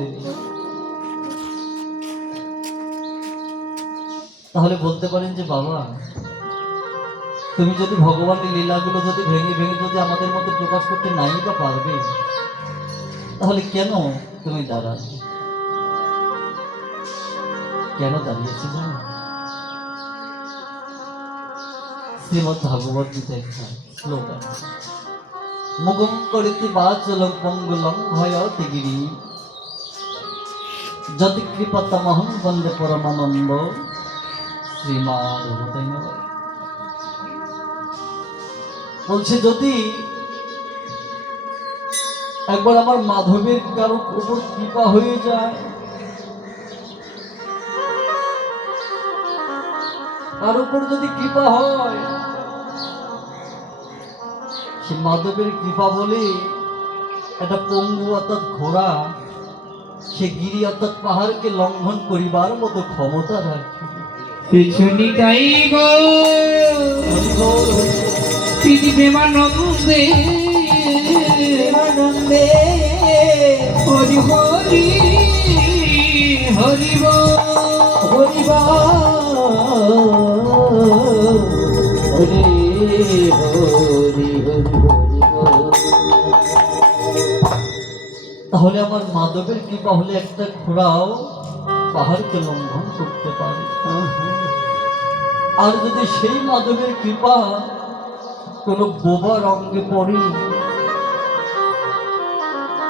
তিনি। তাহলে বলতে পারেন যে বাবা, তুমি যদি ভগবানের লীলাগুলো যদি ভেঙে ভেঙে যদি আমাদের মধ্যে প্রকাশ করতে নাই বা পারবে, তাহলে কেন তুমি দাঁড়ালে? কেন দাঁড়িয়েছি জানো? শ্রীমদ্ ভাগবত গীতা একটা স্লোগান, মুগম করিতে বাচলং মঙ্গলং ভয়তে গিরি যদি কৃপাতমহং বন্দে পরমানন্দ শ্রীমান। বলছে যদি একবার আমার মাধবের কারো উপর কৃপা হয়ে যায়, তার উপর যদি কৃপা হয়, সে মাধবের কৃপা বলে একটা পঙ্গু অর্থাৎ ঘোড়া সে গিরি অর্থাৎ পাহাড়কে লঙ্ঘন করিবার মতো ক্ষমতা রাখে। পিছনিটাই গো তিনি প্রেমানন্দে প্রেমানন্দে হরি হরি হরিব হরিব হরি হরি হরি তাহলে আমার মাধবের কৃপা হলে একটা ঘোড়াও পাহাড়কে লঙ্ঘন করতে পারে। আর যদি সেই মাধবের কৃপা কোনো বোবার অঙ্গে পড়ে,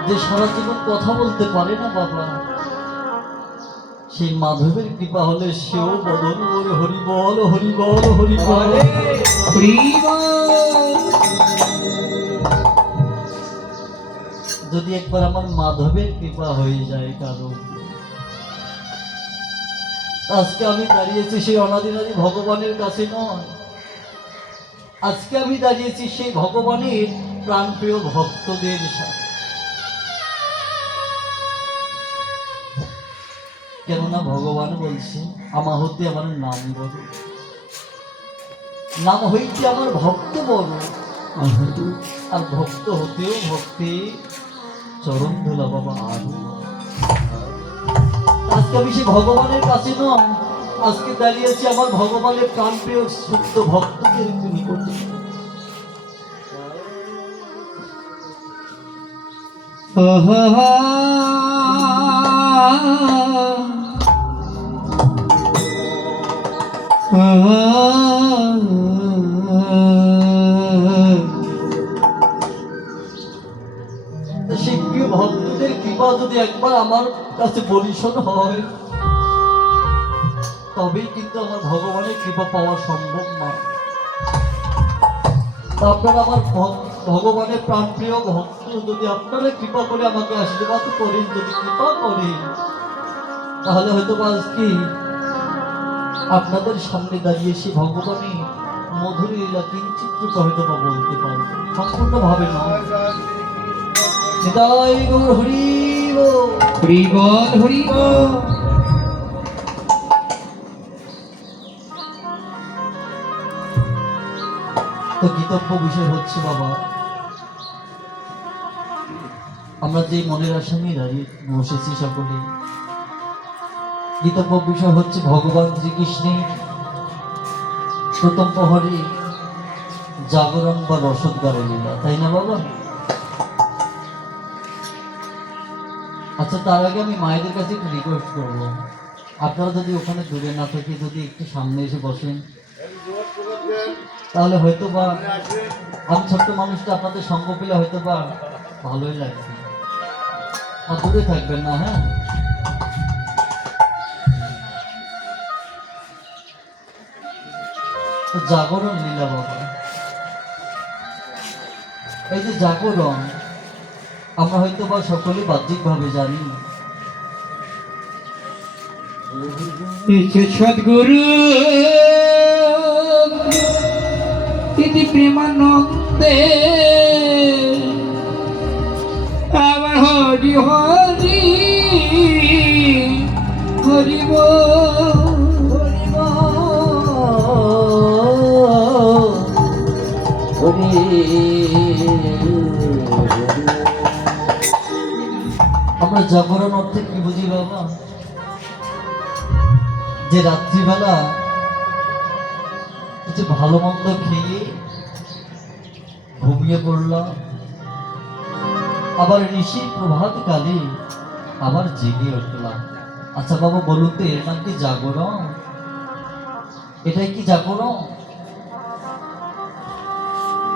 যে সারা জীবন কথা বলতে পারে না বাবা, সেই মাধবের কৃপা হলে সেও বদল বলে হরি বল হরি বল হরি বল হরি। যদি একবার আমার মাধবের কৃপা হয়ে যায় কারো, আজকে আমি দাঁড়িয়েছি সেই অনাদিনাদি ভগবানের কাছে নয়, আজকে আমি দাঁড়িয়েছি সেই ভগবানের প্রাণপ্রিয় ভক্তদের সাথে। কেননা ভগবান বলছে আমা হতে আমার নাম বড়, নাম হইতে আমার ভক্ত বড়, আর ভক্ত হতেও ভক্তি চরণ ধুলা বাবা আরো। আজকে আমি সে ভগবানের কাছে নয়, আজকে দাঁড়িয়েছি আমার ভগবানের প্রাণপ্রিয় সত্য ভক্তদের নিকটে। সেই প্রিয় ভক্তদের কৃপা যদি একবার আমার কাছে বলিশন হয়, তবেই কিন্তু আমার ভগবানের কৃপা পাওয়া সম্ভব না। আপনারা আমার ভগবানের প্রাণপ্রিয় ভক্ত, যদি আপনারা কৃপা করে আমাকে আশীর্বাদ করেন, যদি কৃপা করেন, তাহলে হয়তো আজকে আপনাদের সামনে দাঁড়িয়ে সে ভগবানের মধুর লীলা কিঞ্চিত হয়তো বা বলতে পারবো, সম্পূর্ণভাবে নয়। নিতাই গৌর হরি বল হরি বল হরি বল। তো গীতব্য বিষয় হচ্ছে বাবা, আমরা যে মনের আশা নিয়ে দাঁড়িয়ে বসেছি সকলে, গীতব্য বিষয় হচ্ছে ভগবান শ্রীকৃষ্ণের প্রথম প্রহরে জাগরণ বা রসদগার লীলা, তাই না বাবা? আচ্ছা, তার আগে আমি মায়েদের কাছে একটু রিকোয়েস্ট করবো, আপনারা যদি ওখানে দূরে না থেকে যদি একটু সামনে এসে বসেন, তাহলে হয়তো বা আমি ছোট্ট মানুষটা আপনাদের সঙ্গ পেলে হয়তো বা ভালোই লাগবে। আর দূরে থাকবেন না, হ্যাঁ? জাগরণ লীলা বাবা, এই যে জাগরণ আমরা হয়তো বা সকলে বাহ্যিক ভাবে জানি, সদ্গুরু তিনি প্রেমানন্দে আমার হরি হরি হরিব হরিব হরি। আমরা জাগরণ অর্থে কি বুঝি বাবা? যে রাত্রিবেলা কিছু ভালো মন্দ খেয়ে ঘুমিয়ে পড়লাম, আবার নিশি প্রভাত কালে আবার জেগে উঠলাম। আচ্ছা বাবা বলুন তো, এর নাম কি জাগরণ? এটাই কি জাগরণ?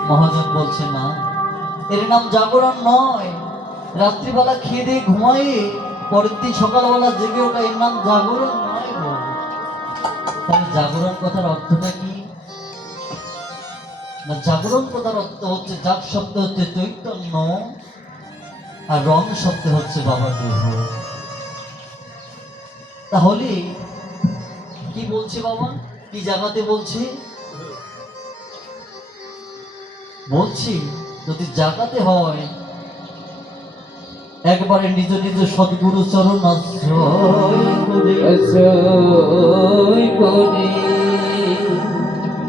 মহাজন বলছে না, এর নাম জাগরণ নয়। রাত্রিবেলা খেয়ে দিয়ে ঘুমাই, পরের দিন সকালবেলা জেগে ওঠা, এর নাম জাগরণ নয় গো। তাহলে জাগরণ কথার অর্থটা কি? না, জাগরণ কথার অর্থ হচ্ছে, জাগ শব্দ হচ্ছে চৈতন্য, আর রং শব্দ হচ্ছে বাবা দেহ। তাহলে কি বলছে বাবা? কি জাগাতে বলছে? বলছি যদি জাগাতে হয়, একবারে নিজ নিজ সদ্গুরু চরণ আশ্রয় করে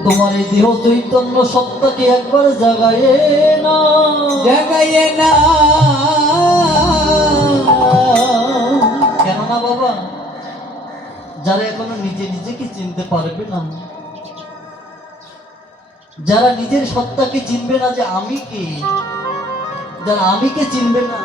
তোমার এই দেহ চৈতন্য সত্তাকে একবার জাগায়ে না, জাগাইয়ে না। কেননা বাবা, যারা এখনো নিজে নিজেকে চিনতে পারবে না, যারা নিজের সত্তাকে চিনবে না যে আমি কে, যারা আমিকে চিনবে না,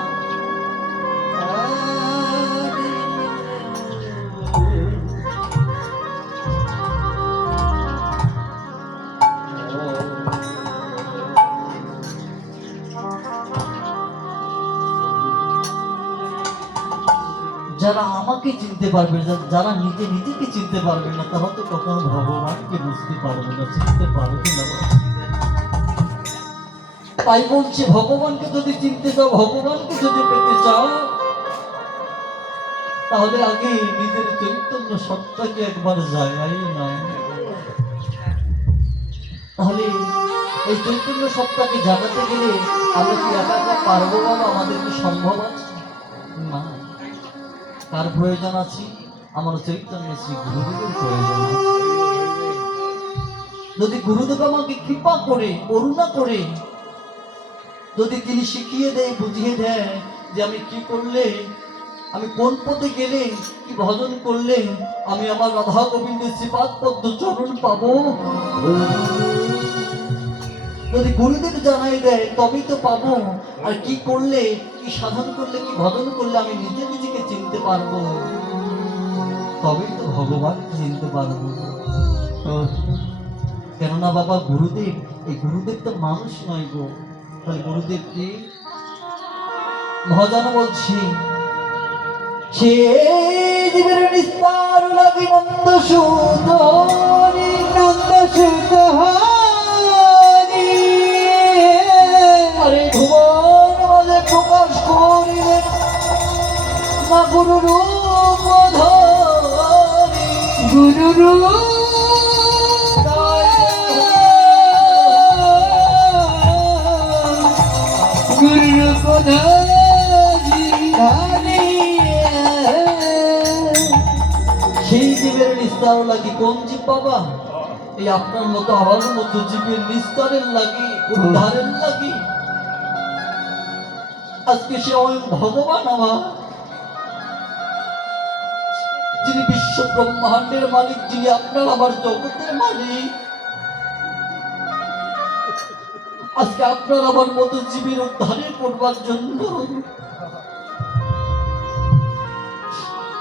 যারা আমাকে চিনতে পারবে, যারা নিজে নিজেকে চিনতে পারবে না, তারা তো কখনো ভগবানকে বুঝতে পারবে না, চিনতে পারবে না। তাই বলছি, ভগবানকে যদি চিনতে চাও, ভগবানকে যদি পেতে চাও, তাহলে আগে নিজের চৈতন্য সত্তাকে একবার জাগাই না। তাহলে এই চৈতন্য সত্তাকে জাগাতে গেলে আমরা কি একা একা পারবো বাবা? আমাদের কি সম্ভব আছে? না। কার প্রয়োজন আছে? আমার চৈতন্য শ্রী গুরুদেবের প্রয়োজন আছে। যদি গুরুদেব আমাকে কৃপা করে, করুণা করে, যদি তিনি শিখিয়ে দেয়, বুঝিয়ে দেয় যে আমি কি করলে, আমি কোন পথে গেলে, কি ভজন করলে আমি আমার রাধা গোবিন্দের শ্রীপাদ পদ্ম চরণ পাবো, যদি গুরুদেব জানাই দেয় তবেই তো পাবো। আর কি করলে, কি সাধন করলে, কি ভজন করলে আমি নিজে নিজেকে চিনতে পারবো, তবেই তো ভগবান চিনতে পারবো। কেননা বাবা গুরুদেব, এই গুরুদেব তো মানুষ নয় গো। তাহলে গুরুদেব কি? ভজন বলছি, সে জীবের নিস্তার লাগি নন্দ সুধরি, নন্দ সুধরি, আরে ভুবন মাঝে প্রকাশ করিলেন মা গুরু রূপ ধরি, গুরু রূপ সেই জীবের নিস্তার লাগি। কোন জীব বাবা? এই আপনার মতো আমার মতো জীবের নিস্তারের লাগি, উদ্ধারের লাগি। আজকে সে ভগবান আমার, যিনি বিশ্ব ব্রহ্মাণ্ডের মালিক, যিনি আপনার আমার জগতের মালিক, আজকে আপনার আমার মতো জীবের উদ্ধারে করবার জন্য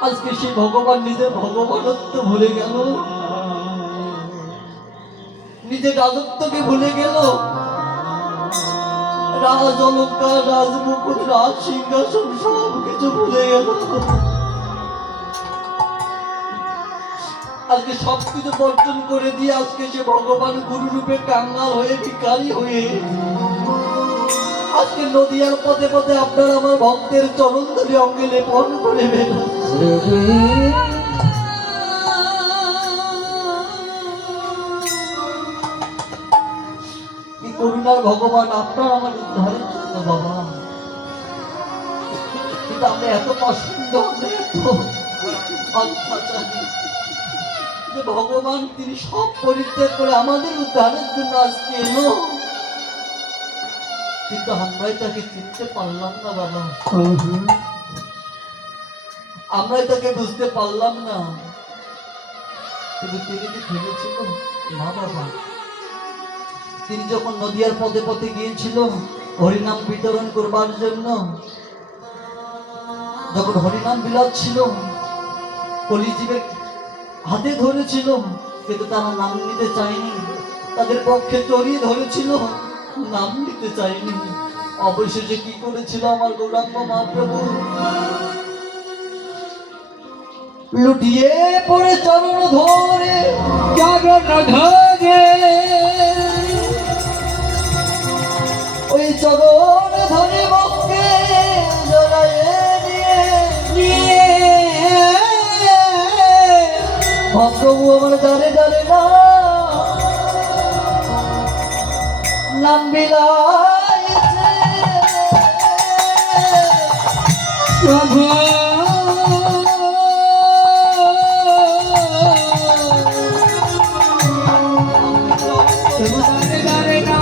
আজকে সে ভগবান নিজের ভগবানত্ব ভুলে গেল, নিজের রাজত্বকে ভুলে গেল, রাজ অলঙ্কার, রাজমুকুট, রাজ সিংহাসন সব কিছু ভুলে গেল। আজকে সবকিছু বর্জন করে দিয়ে আজকে সে ভগবান গুরু রূপে কাঙ্গাল হয়ে, ভিখারি হয়ে, আজকে নদিয়ার পথে পথে আপনার আমার ভক্তের চরণ ধরে অঙ্গে লেপন করে বেরোচ্ছে। কি করুণার ভগবান আপনার আমার উদ্ধারের জন্য বাবা। কিন্তু আমরা এত পছন্দ, আমরা এত অত্যাচারী যে ভগবান তিনি সব পরিত্যাগ করে আমাদের উদ্ধারের জন্য আজকে এলো, কিন্তু আমরাই তাকে চিনতে পারলাম না বাবা। আমরাই তাকে বুঝতে পারলাম না, কিন্তু তিনি কি ভেবেছিল মা বাবা? তিনি যখন নদিয়ার পথে পথে গিয়েছিল হরিনাম বিতরণ করবার জন্য, যখন হরিনাম বিলাচ্ছিল কলিজীবের হাতে ধরেছিল, কিন্তু তারা নাম নিতে চায়নি, তাদের পক্ষে জড়িয়ে ধরেছিল, নাম নিতে চায়নি। অবশেষে কি করেছিল আমার গৌরাঙ্গ মহাপ্রভু? লুটিয়ে পড়ে চরণ ধরে, চরণ ধরে ওই চরণ ধরে বক্ষে জড়ায়ে নিয়ে নিয়ে মহাপ্রভু আমার দাঁড়ে দাঁড়ে নাম বিলাইছে। প্রভু দারে দারে না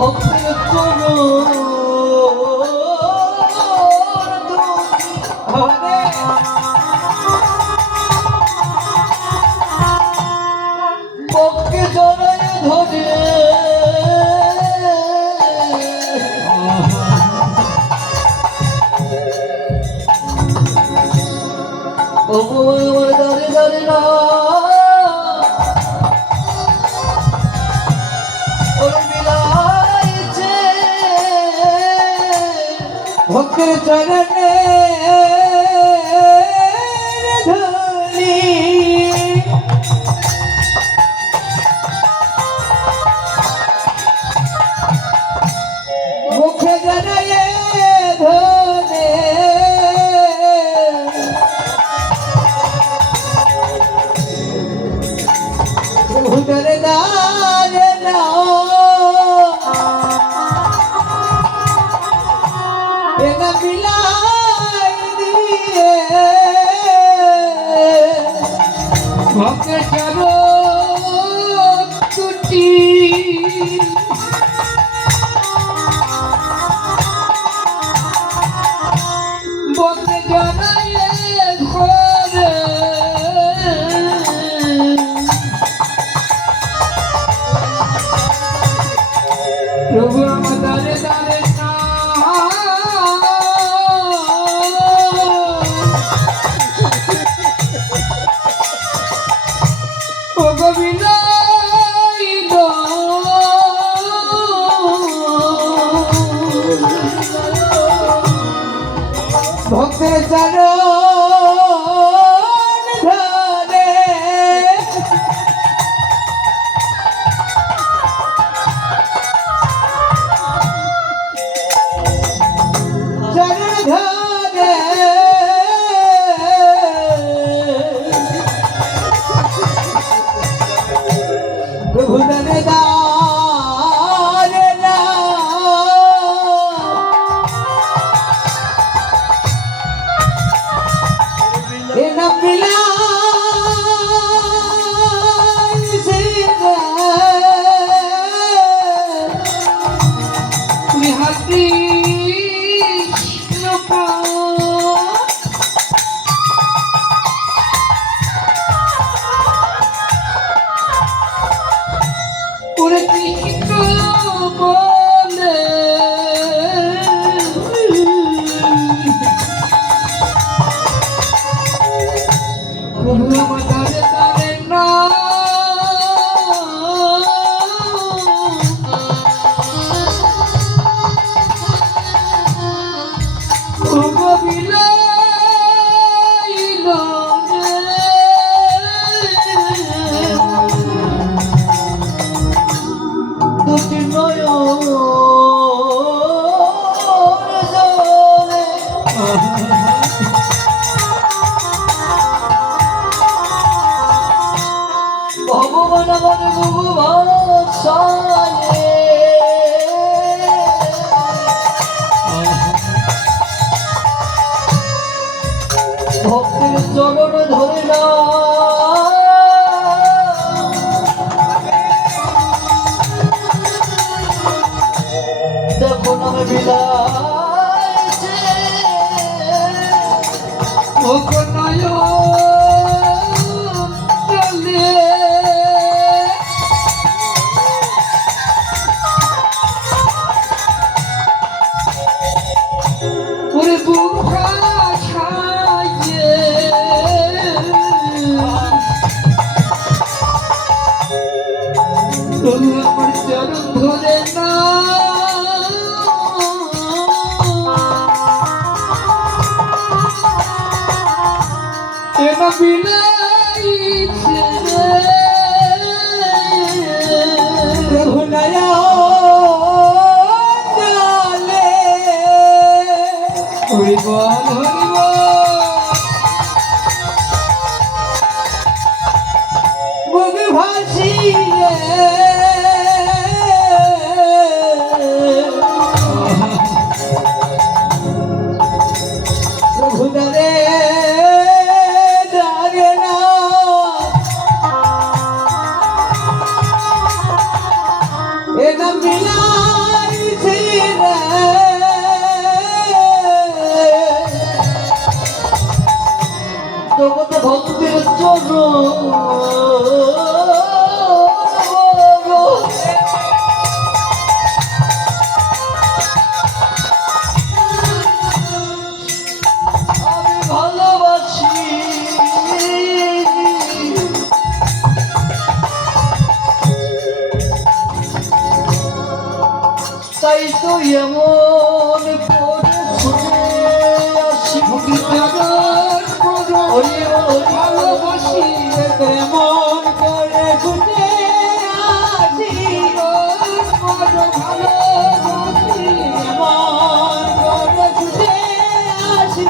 ভক্তের বক্ষে জড়ায় ধরে ভগবান আমার দাঁড়ে দাঁড়ে না ওরে বিলাইছে। ভক্তের চরণে ধরি মুখে জড়ায়ে ধরে ভুতরে দাঁড়ে না এনা মিলাই দিয়ে ভক্তের চরণ দুটি বলতে জানাইয়ে ঘরে প্রভু আমার দাঁড়ে দাঁড়ে না ও গোবিন্দ ভক্তের চরণ ধরে চরণ ধরে প্রভু দানে দারে না এ নাম বিলাইছে নিহাতি ওরে কৃষ্ণ বলে প্রভু আমার দাঁড়ে দাঁড়ে না প্রভু বিলাইল দুটি নয়ন জলে ভগবান আমার বহু ভাষায় ভক্তের চরণ ধরে না দেখো নামে বিলাইছে নয়ন জলে ওরে বুড়া খাইয়ে তবু আমার চরণ ধরে না এনা বিলাইছে প্রভু নয়ন জলে হরি বল হরি বল মুখ ভাসিয়ে প্রভু দারে ডাকে না এনা বিলাইছে জগতে ভক্তের চরণ আমি ভালোবাসি তাই তো এমন করে ছুটে আসি হরি বল ভালোবাসি এমন করে ছুটে আসি ভালোবাসি এমন করে ছুটে আসি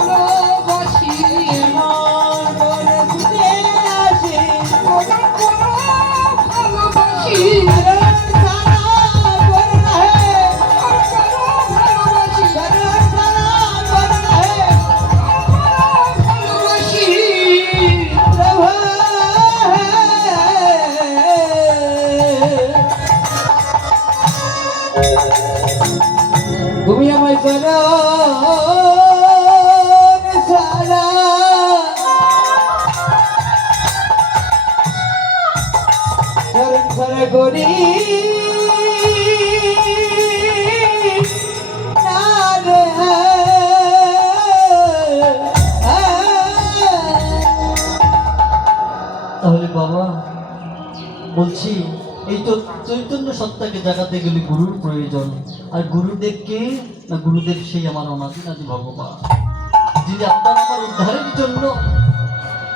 ভালোবাসি এমন করে ছুটে আসি ভালোবাসি শরণ সারা কর রহে ভালোবাসি শরণ সারা কর রহে ভালোবাসি প্রভু তুমি আমায় শরণ সারা শরণ সারা করি না রে তাহলে বাবা বলছি এই তো চৈতন্য সত্তাকে জাগাতে গেলে গুরুর প্রয়োজন আর গুরুদেব কে না গুরুদেব সেই আমার অনাদিনাদি ভগবান যিনি আপনার আমার উদ্ধারের জন্য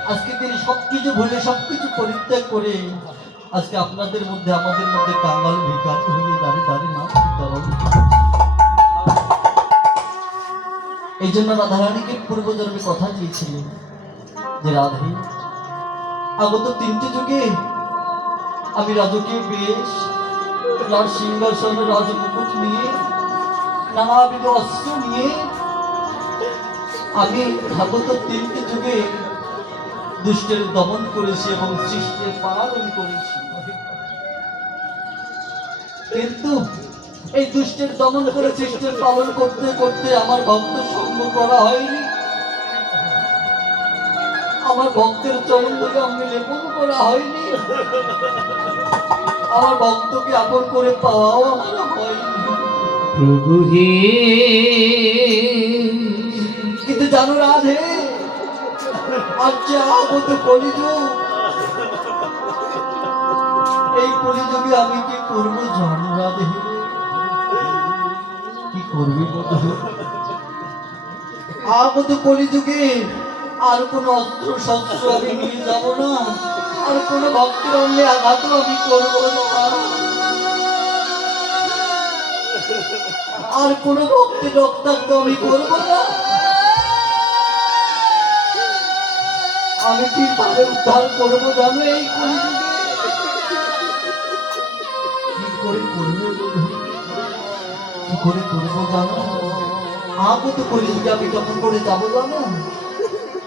আজকে তিনি সবকিছু ভুলে সবকিছু পরিত্যাগ করে আজকে আপনাদের মধ্যে আমাদের মধ্যে কাঙ্গাল ভিকার হয়ে দাঁড়িয়ে দাঁড়িয়ে না এই জন্য রাধারানীকে পূর্বজন্মে কথা দিয়েছিলেন যে রাধে আগত তিনটি যুগে আমি রাজকীয় বেশ রাজ সিংহাসন রাজমুকুট নিয়ে নানাবিধ অস্ত্র নিয়ে আমি আগত তিনটি যুগে দুষ্টের দমন করেছি এবং সৃষ্টির পালন করেছি কিন্তু এই দুষ্টের দমন করে সৃষ্টির পালন করতে করতে আমার ভক্ত সঙ্গ করা হয়নি আমার ভক্তের চরণ ধরে আমি লেপন করা হয়নি আমার ভক্তকে আপন করে পাওয়াও আমার হয়নি প্রভু হে কিন্তু জানো রাধে আজ যে আগত কলিযুগ এই কলিযুগে আমি কি করবো জানো রাধে কি করবি বন্ধু আগত কলিযুগে আর কোন অস্ত্র শস্ত্র আমি নিয়ে যাব না আর কোন ভক্তের অঙ্গে আঘাতও আমি করবো না আর কোন ভক্তের রক্তাক্ত আমি করবো না আমি কি ভাবে উদ্ধার করবো জানো এই কলিযুগে কি করে করবো বন্ধু? কি করে করবো জানো আগত কলিযুগে আমি কেমন করে যাবো জানো?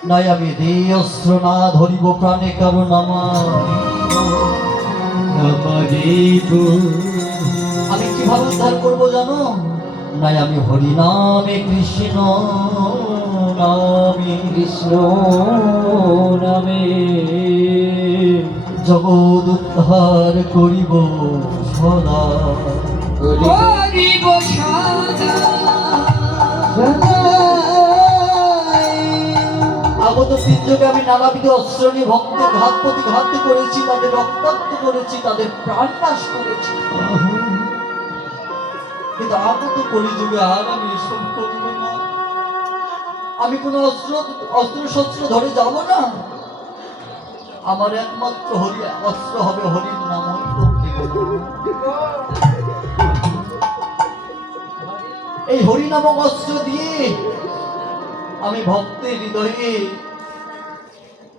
নাই আমি দেহ অস্ত্র না ধরিব প্রাণে কারণ আমি কিভাবে উদ্ধার করবো জানো? নাই আমি হরিনামে কৃষ্ণ নামে কৃষ্ণ নামে জগৎ উদ্ধার করিব সদা। করিব সদা আগত তিনজনে আমি নানাবিধ অস্ত্র নিয়ে ভক্তের ঘাত প্রতিঘাত করেছি, তাদের রক্তাক্ত করেছি, তাদের প্রাণ নাশ করেছি, কিন্তু আগত কলিযুগে আর আমি এসব করব না। আমি কোনো অস্ত্র শস্ত্র ধরে যাব না। আমার একমাত্র হরি অস্ত্র হবে হরির নামই করতে হবে। এই হরি নামক অস্ত্র দিয়ে আমি ভক্তের হৃদয়ে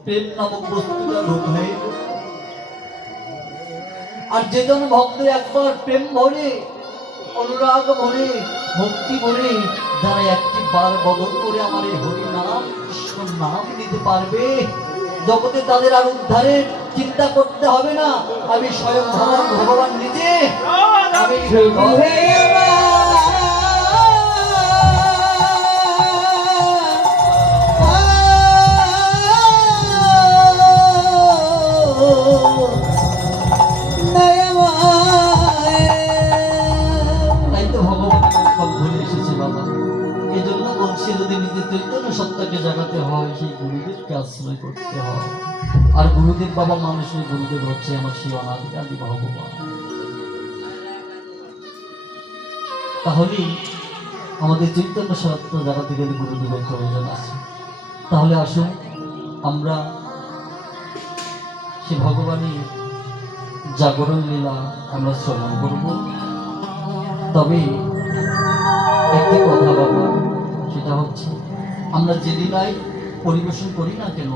প্রেম নামক বস্তুটা ঢুকাই। আর যেজন ভক্ত একবার প্রেম ভরে, অনুরাগ ভরে, ভক্তি ভরে যারা একটি বার বদল করে আমার এই হরি নাম কৃষ্ণ নাম নিতে পারবে, জগতে তাদের আর উদ্ধারের চিন্তা করতে হবে না। আমি স্বয়ং ভগবান নিজে আমি তাই তো ভগবান সব ভুলে এসেছে বাবা। এই জন্য বংশে যদি নিজের চৈতন্য সত্তাকে জাগাতে হয়, সেই গুরুদেবকে আশ্রয় করতে হয়। আর গুরুদেব বাবা মানুষের গুরুদেব হচ্ছে আমার সেই অনাদি আদি ভগবান। তাহলে আমাদের চৈতন্য সত্তা জাগাতে গেলে গুরুদেবের প্রয়োজন আছে। তাহলে আসুন আমরা সে ভগবানের জাগরণ লীলা আমরা শ্রবণ করব। তবে একটি কথা বাবা, সেটা হচ্ছে আমরা যে লীলায় পরিবেশন করি না কেন,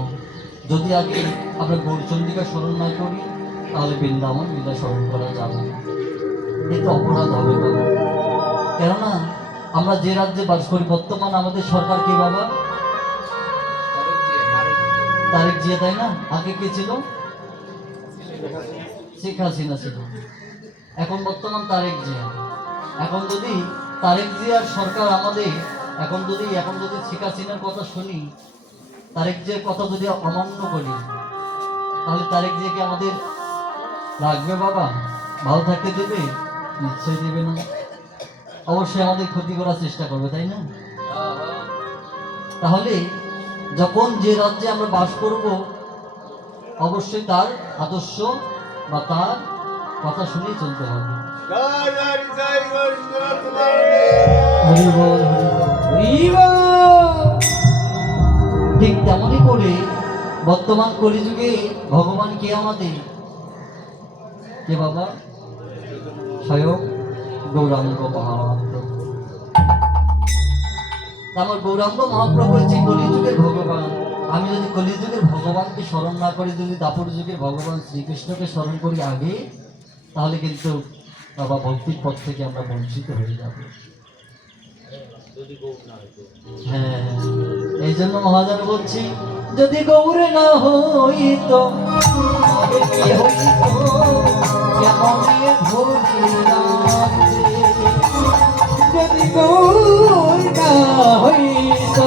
যদি আগে আমরা গৌরচন্ডিকা স্মরণ না করি তাহলে বৃন্দাবন লীলা স্মরণ করা যাবে না। এতে অপরাধ হবে বাবা। কেননা আমরা যে রাজ্যে বাস করি, বর্তমান আমাদের সরকার কে বাবা? তারেক জিয়া, তাই না? আগে কে ছিল? শেখ হাসিনা ছিল। এখন বর্তমান তারেক জিয়া। এখন যদি তারেক জিয়ার সরকার আমাদের, এখন যদি শেখ হাসিনার কথা শুনি, তারেক জিয়ার কথা যদি অমান্য করি, তাহলে তারেক জিয়াকে আমাদের রাখবে বাবা? ভালো থাকতে দেবে? নিশ্চয়ই দেবে না। অবশ্যই আমাদের ক্ষতি করার চেষ্টা করবে, তাই না? তাহলে যখন যে রাজ্যে আমরা বাস করব, অবশ্যই তার আদর্শ বা তার কথা শুনেই চলতে হবে। হরি বল, হরি বল। ঠিক তেমনই করে বর্তমান কলিযুগে ভগবান কে আমাদের? কে বাবা? স্বয়ং গৌরাঙ্গ মহাপ্রভু। আমার গৌরাঙ্গ মহাপ্রভু হচ্ছে কলিযুগের ভগবান। আমি যদি কলিযুগের ভগবানকে স্মরণ না করি, যদি দাপর যুগের ভগবান শ্রীকৃষ্ণকে স্মরণ করি আগে, তাহলে কিন্তু বাবা ভক্তির পথ থেকে আমরা বঞ্চিত হয়ে যাব। হ্যাঁ, এই জন্য মহাজন বলছি, যদি গৌরে না হইত তবে কি হইত, কেমন যদি গৌর না হইত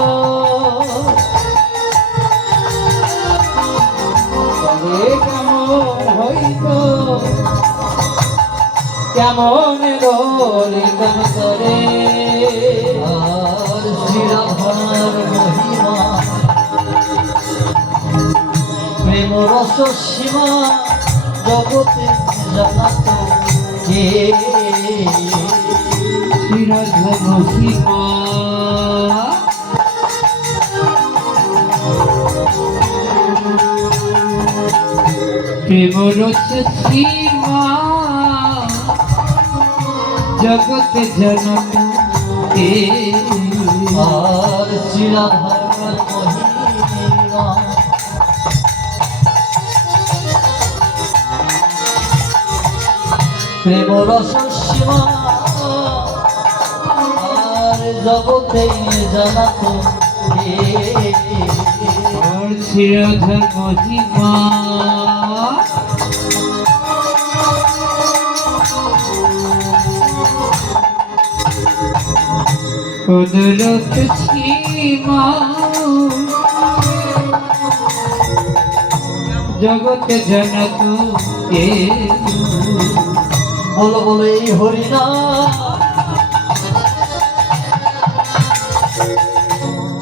তবে কেমন হইত, কেমন দলিতম করে। আর শ্রীরাধার মহিমা প্রেম রস সীমা জগতে জানাত কে? শ্রীরাধা মহিমা প্রেম রস সীমা জগত জনক কে? আর শ্রীরাধার মহিমা প্রেম রস সীমা, আর জগতে জানাতো কে আর শ্রীরাধার মহিমা অনুরূপ সীমা জগতে জানাত কে বলো বলো এই হরিনা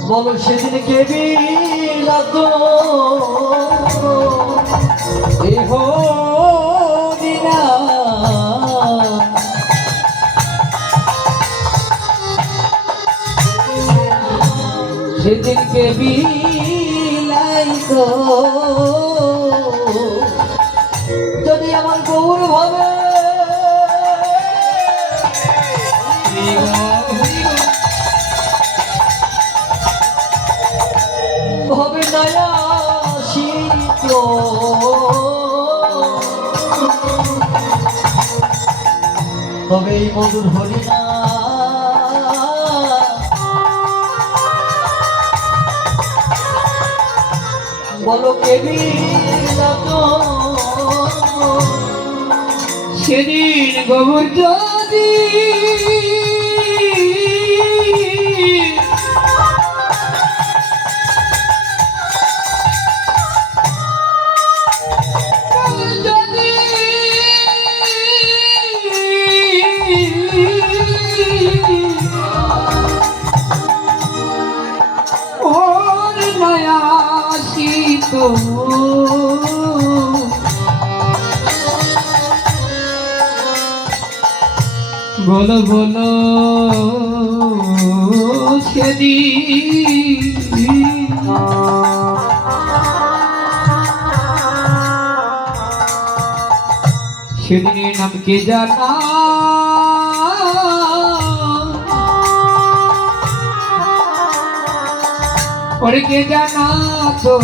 বলো সেদিন কে বিলাতো এই হরিনা সেদিনকে বিলাইতো যদি আমার গৌর ভাবে ভবে নয়া শীত তবে এই মধুর হরিনা বলো কে বিলাতো সেদিন গোবর যদি ওর নয়া শীত বলো বলো সেদিন সেদিনের নাম কে জানা ওরে কে জানা তো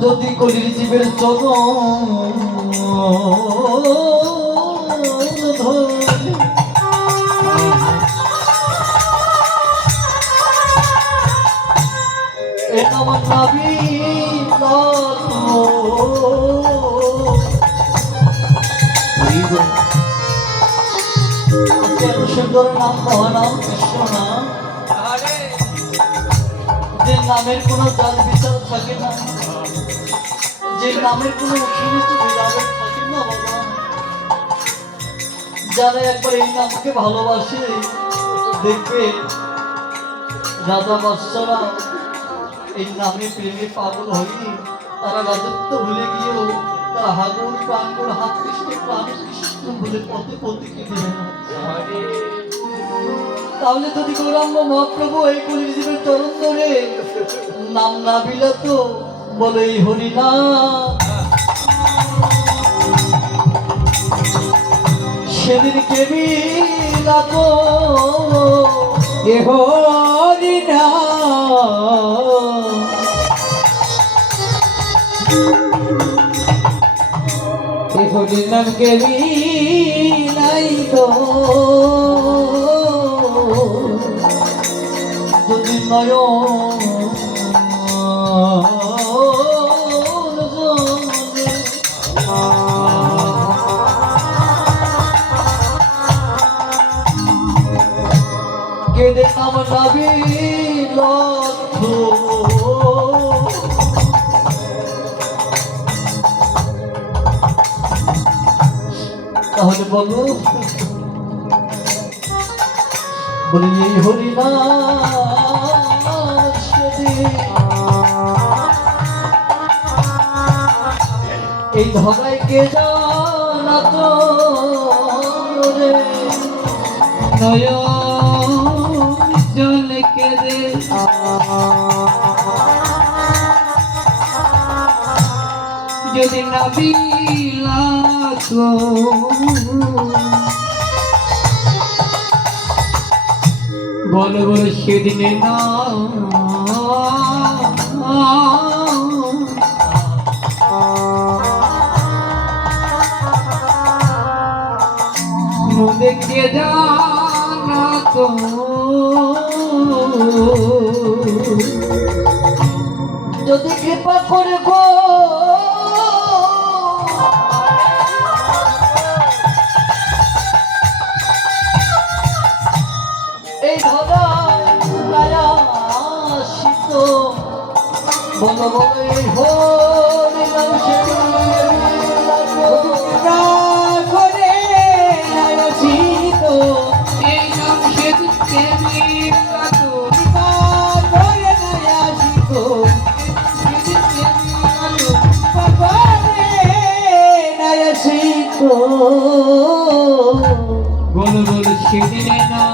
যদি কলির জীবের চরণ ধরে এ আমার নাবি এত সুন্দর নাম মহানাম কৃষ্ণ নাম যে নামের কোনো জাল বিচার থাকে না যে নামের কোনো উৎসিষ্ট ভেদাভেদ থাকে না বাবা যারা একবার এই নামকে ভালোবাসে দেখবে রাজা বাদশারা এই নামে প্রেমে পাগল হয়ে তারা রাজত্ব ভুলে গিয়েও তারা হাগুর প্রাঙ্গল হাত কৃষ্ণ প্রাণ কৃষ্ণ বলে পথে পথে কেঁদে না তাহলে যদি গৌরাঙ্গ মহাপ্রভু এই কলির জীবের চরণ ধরে নাম না বিলাতো বলে এই হরিনা সেদিন কে বিলাতো এ হরিনা এ হরিনাম কে নাই তো যদি নয়ন কেদে নাম নাবি লক্ষ তাহলে বলো বলি এই হরিনা এই ধরায় কে জানাতো রে নয়ন জল কে রে যদি না বিলাতো বলবো সেদিনে না দেখে জানা তো যদি কৃপা করে গো এই ধরা শীত বলো বলো এই হরিনাম করে আসিত এই নাম সেদিকে মিলাত করে আসিত সেদিকে মিলাত করে আসিত গোল গোল সেদিনে না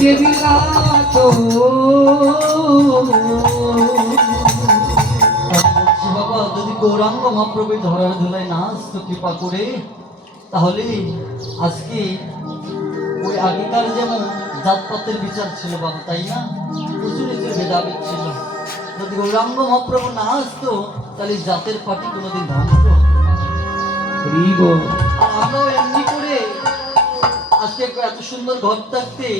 কে বিলাতো বাবা যদি গৌরাঙ্গ মহাপ্রভু ধরার ধুলায় না আসতো কৃপা করে তাহলে আজকে ওই আগেকার যেমন জাতপাতের বিচার ছিল বাবা তাই না উঁচু নিচুর ভেদাভেদ ছিল যদি গৌরাঙ্গ মহাপ্রভু না আসতো তাহলে জাতের পার্টি কোনোদিন ধ্বংস হতো না। আর আমরাও এমনি করে আজকে এত সুন্দর ঘর থাকতে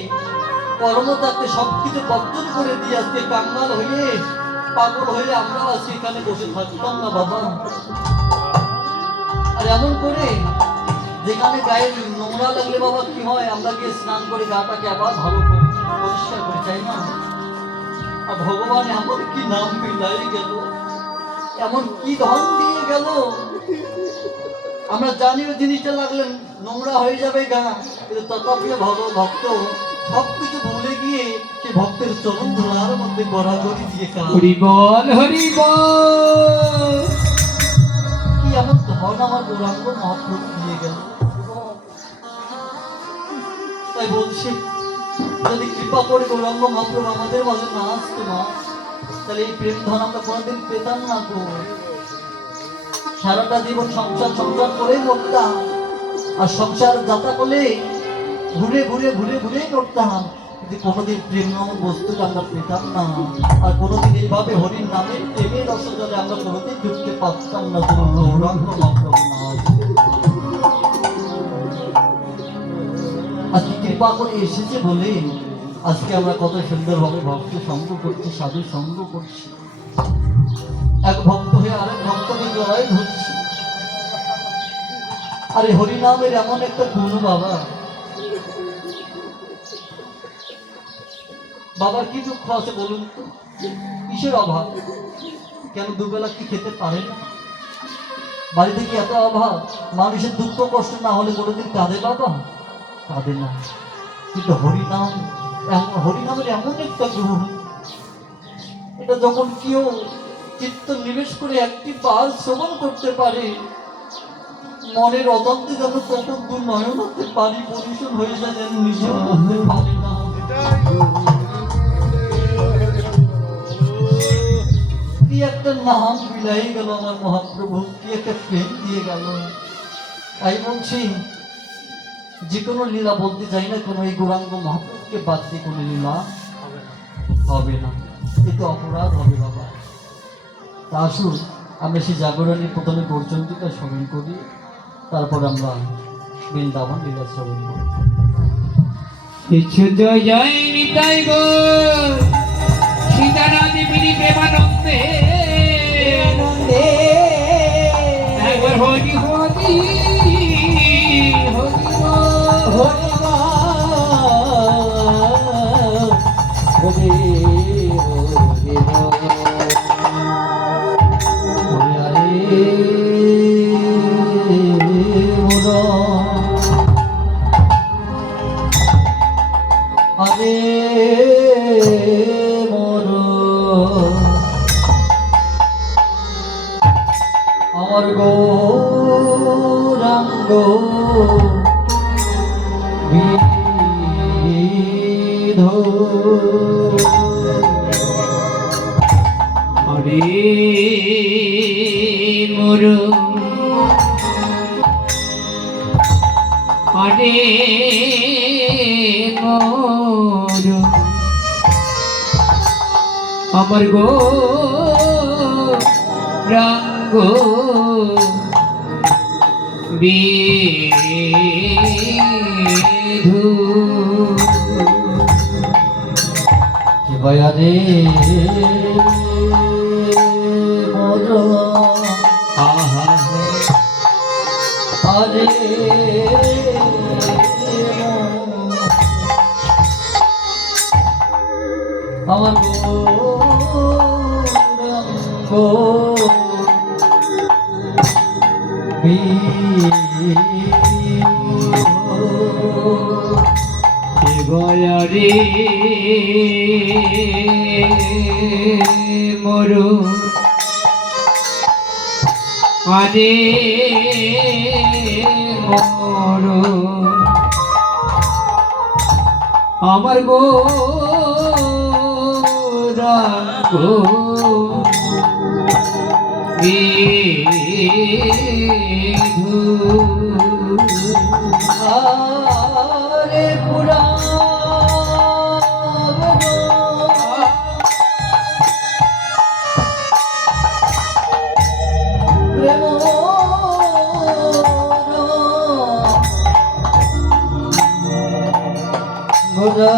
কর্ম থাকতে সবকিছু বর্জন করে দিয়ে আজকে কাঙ্গাল হয়ে পাগল হয়ে আমরাও আজকে এখানে বসে থাকতাম না বাবা। আর এমন করে যেখানে গায়ে নোংরা লাগলে বাবা কি হয় আমরা গিয়ে স্নান করে গাটাকে আবার ভালো করি পরিষ্কার করে চাই না। আর ভগবান এমন কি নাম বিলাই গেল এমন কি ধন দিয়ে গেল আমরা জানি ওই জিনিসটা লাগলে নোংরা হয়ে যাবে গা কিন্তু তথাপি ভক্ত সবকিছু ভুলে গিয়ে সে ভক্তের চরণ ধরার মধ্যে গড়াগড়ি দিয়ে হরি বল হরি বল কি এমন ধন আমার গৌরাঙ্গ মহাপ্রভু দিয়ে গেল। তাই বলছি যদি কৃপা করে গৌরাঙ্গ মহাপ্রভু আমাদের মাঝে না আসতো না তাহলে এই প্রেম ধন আমরা কোনোদিন পেতাম না তো। সারাটা জীবন সংসার সংসার করেই করতাম আর সংসার যাতা করলে ঘুরে ঘুরে ঘুরে ঘুরে করতাম কিন্তু কোনোদিন প্রেম নামক বস্তুটা আমরা পেতাম না। আর কোনোদিন এইভাবে হরির নামে প্রেমের রসজলে আমরা কোনোদিন ঢুকতে পারতাম না তোমার গৌরাঙ্গ মহাপ্রভু না আসলে। আজকে কৃপা করে এসেছে বলে আজকে আমরা কত সুন্দরভাবে ভক্ত সঙ্গ করছি সাধু সঙ্গ করছি এক ভক্ত হয়ে আরেক ভক্তকে জড়াই ধরছি। আরে হরিনামের এমন একটা গুণ বাবা বাবার কি দুঃখ আছে বলুন তো কিসের অভাব কেন দুবেলা কি খেতে পারে না বাড়িতে কি এত অভাব মানুষের দুঃখ কষ্ট না হলে কোনোদিন কাঁদে বাবা কাঁদে না কিন্তু হরিনামের এমন একটা গুণ এটা যখন কেউ চিত্ত নিবেশ করে একটি পাল শ্রবণ করতে পারে মনের অজান্তে যেন তখন দু নয়ন হতে পানি পরিশোধ হয়ে যায় যেন নিজেও বলতে পারে না। কি একটা নাম বিলাই গেল আমার মহাপ্রভু কি একটা প্রেম দিয়ে গেল। তাই বলছি যে কোনো লীলা বলতে চাই না কোনো এই গৌরাঙ্গ মহাপ্রভুকে বাদ দিয়ে কোনো লীলা হবে না এতে অপরাধ হবে বাবা। তা আসুন আমরা সেই জাগরণের প্রথমে গৌরচন্দ্রিকা শ্রবণ করি তারপর আমরা বৃন্দাবন লীলা শ্রবণ করি। কিছু জয় নিতাই গো সীতারাধি বিনি প্রেমানন্দে একবার হরি হরি হরি হরি আরে মোর আমার গৌরাঙ্গ বিধ হরে মোর হরে মোর আমার গো রঙ্গ বিধু কি বয়ারে মোর আহা আরে আমার গয়ারে মরু আরে মরু আমার গো রাগো বিধু আরে পুরা প্রেম ভোজা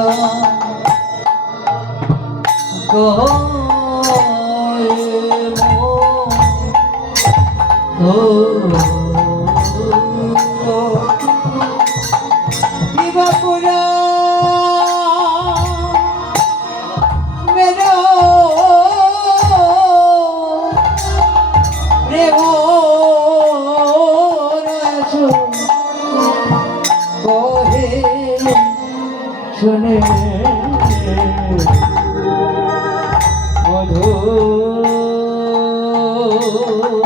দিবাপুরা মেরো প্রেম রসু কহে শুনে মধু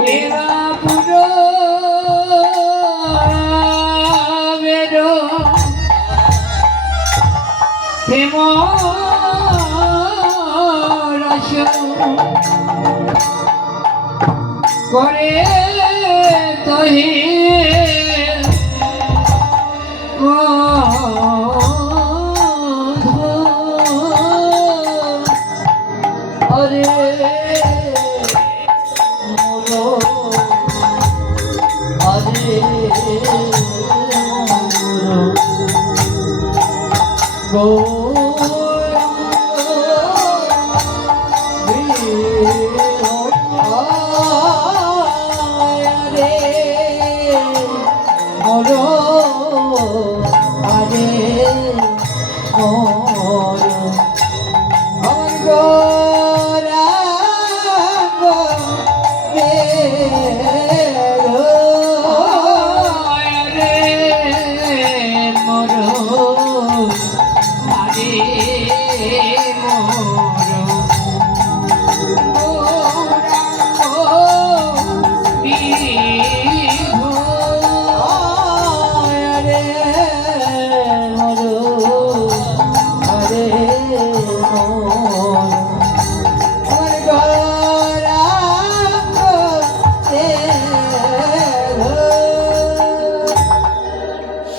দিবাপুরা মেরো প্রেম রস করে তহি আরে মোর আরে মোর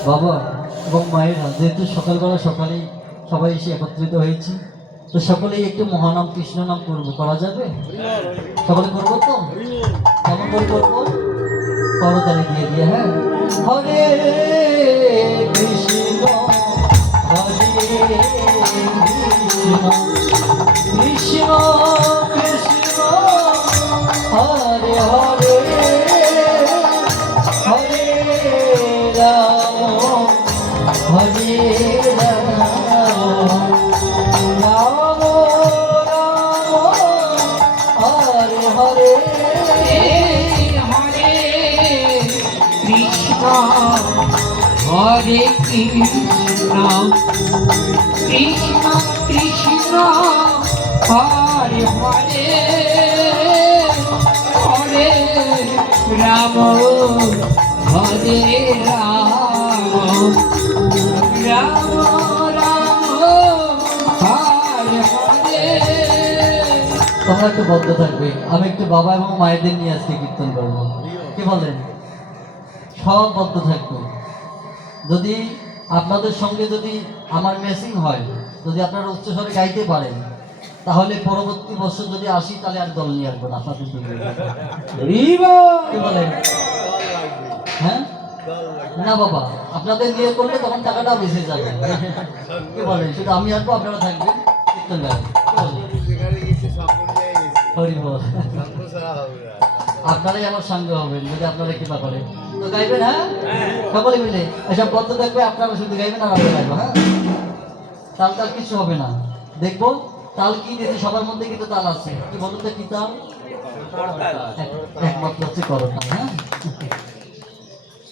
বাবা এবং মায়েরা যেহেতু সকালবেলা সকালেই সবাই এসে একত্রিত হয়েছি, তো সকলেই একটু মহানাম কৃষ্ণ নাম করবো, করা যাবে? সকলে করবো তো? কেমন করে করবো? করতালি দিয়ে দিয়ে, হ্যাঁ। হরে কৃষ্ণ হরে কৃষ্ণ কৃষ্ণ কৃষ্ণ হরে হরে হরে রাম হরে রাম রাম রাম হরে হরে হরে কৃষ্ণ হরে কৃষ্ণ কৃষ্ণ কৃষ্ণ হরে হরে হরে রাম হরে রাম রাম রাম হরে হরে। তোমরা একটু বদ্ধ থাকবে, আমি একটু বাবা এবং মায়েদের নিয়ে আজকে কীর্তন করবো, কি বলেন? সব বদ্ধ থাকবে। যদি আপনাদের সঙ্গে যদি আমার ম্যাচিং হয়, যদি আপনারা উচ্চস্বরে গাইতে পারেন, তাহলে পরবর্তী বছর যদি আসি তাহলে আর দল নিয়ে আসবো না আপনাদের দুজনে। কি বলেন? হ্যাঁ না বাবা, আপনাদের নিয়ে করলে তখন টাকাটা বেঁচে যাবে। কি বলেন? শুধু আমি আসবো, আপনারা থাকবেন কীর্তন গায়ে। হরি বল। আপনারাই আমার সঙ্গে হবেন যদি আপনারা কৃপা করেন তো গাইবেন। হ্যাঁ সকলে মিলে এসব বদ্ধ থাকবে, আপনারা শুধু গাইবেন আর আমরা গাইবো। হ্যাঁ তাল তাল কিছু হবে না, দেখবো তাল কি দিয়েছে সবার মধ্যে, কিন্তু তাল আছে। কি বলুন তো কি তাল? একমাত্র হচ্ছে করতাল। হ্যাঁ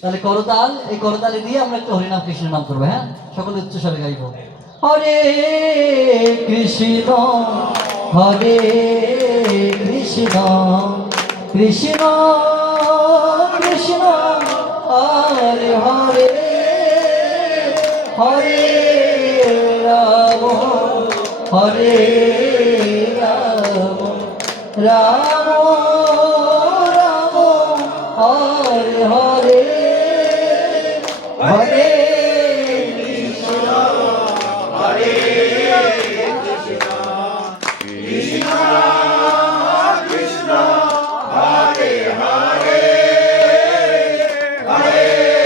তাহলে করতাল, এই করতালে দিয়ে আমরা একটু হরিনাম কৃষ্ণ নাম করবো। হ্যাঁ সকলে উচ্চস্বরে গাইবো। হরে কৃষ্ণ হরে কৃষ্ণ কৃষ্ণ কৃষ্ণ হরে হরে হরে রাম হরে রাম রাম রাম হরে হরে হরে হরে কৃষ্ণ হরে কৃষ্ণ কৃষ্ণ কৃষ্ণ হরে হরে হরে রাম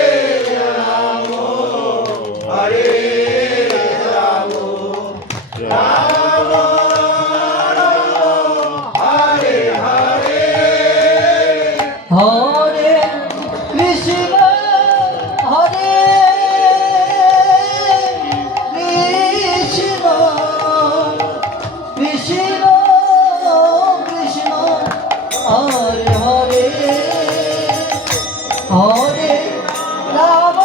হরে রাম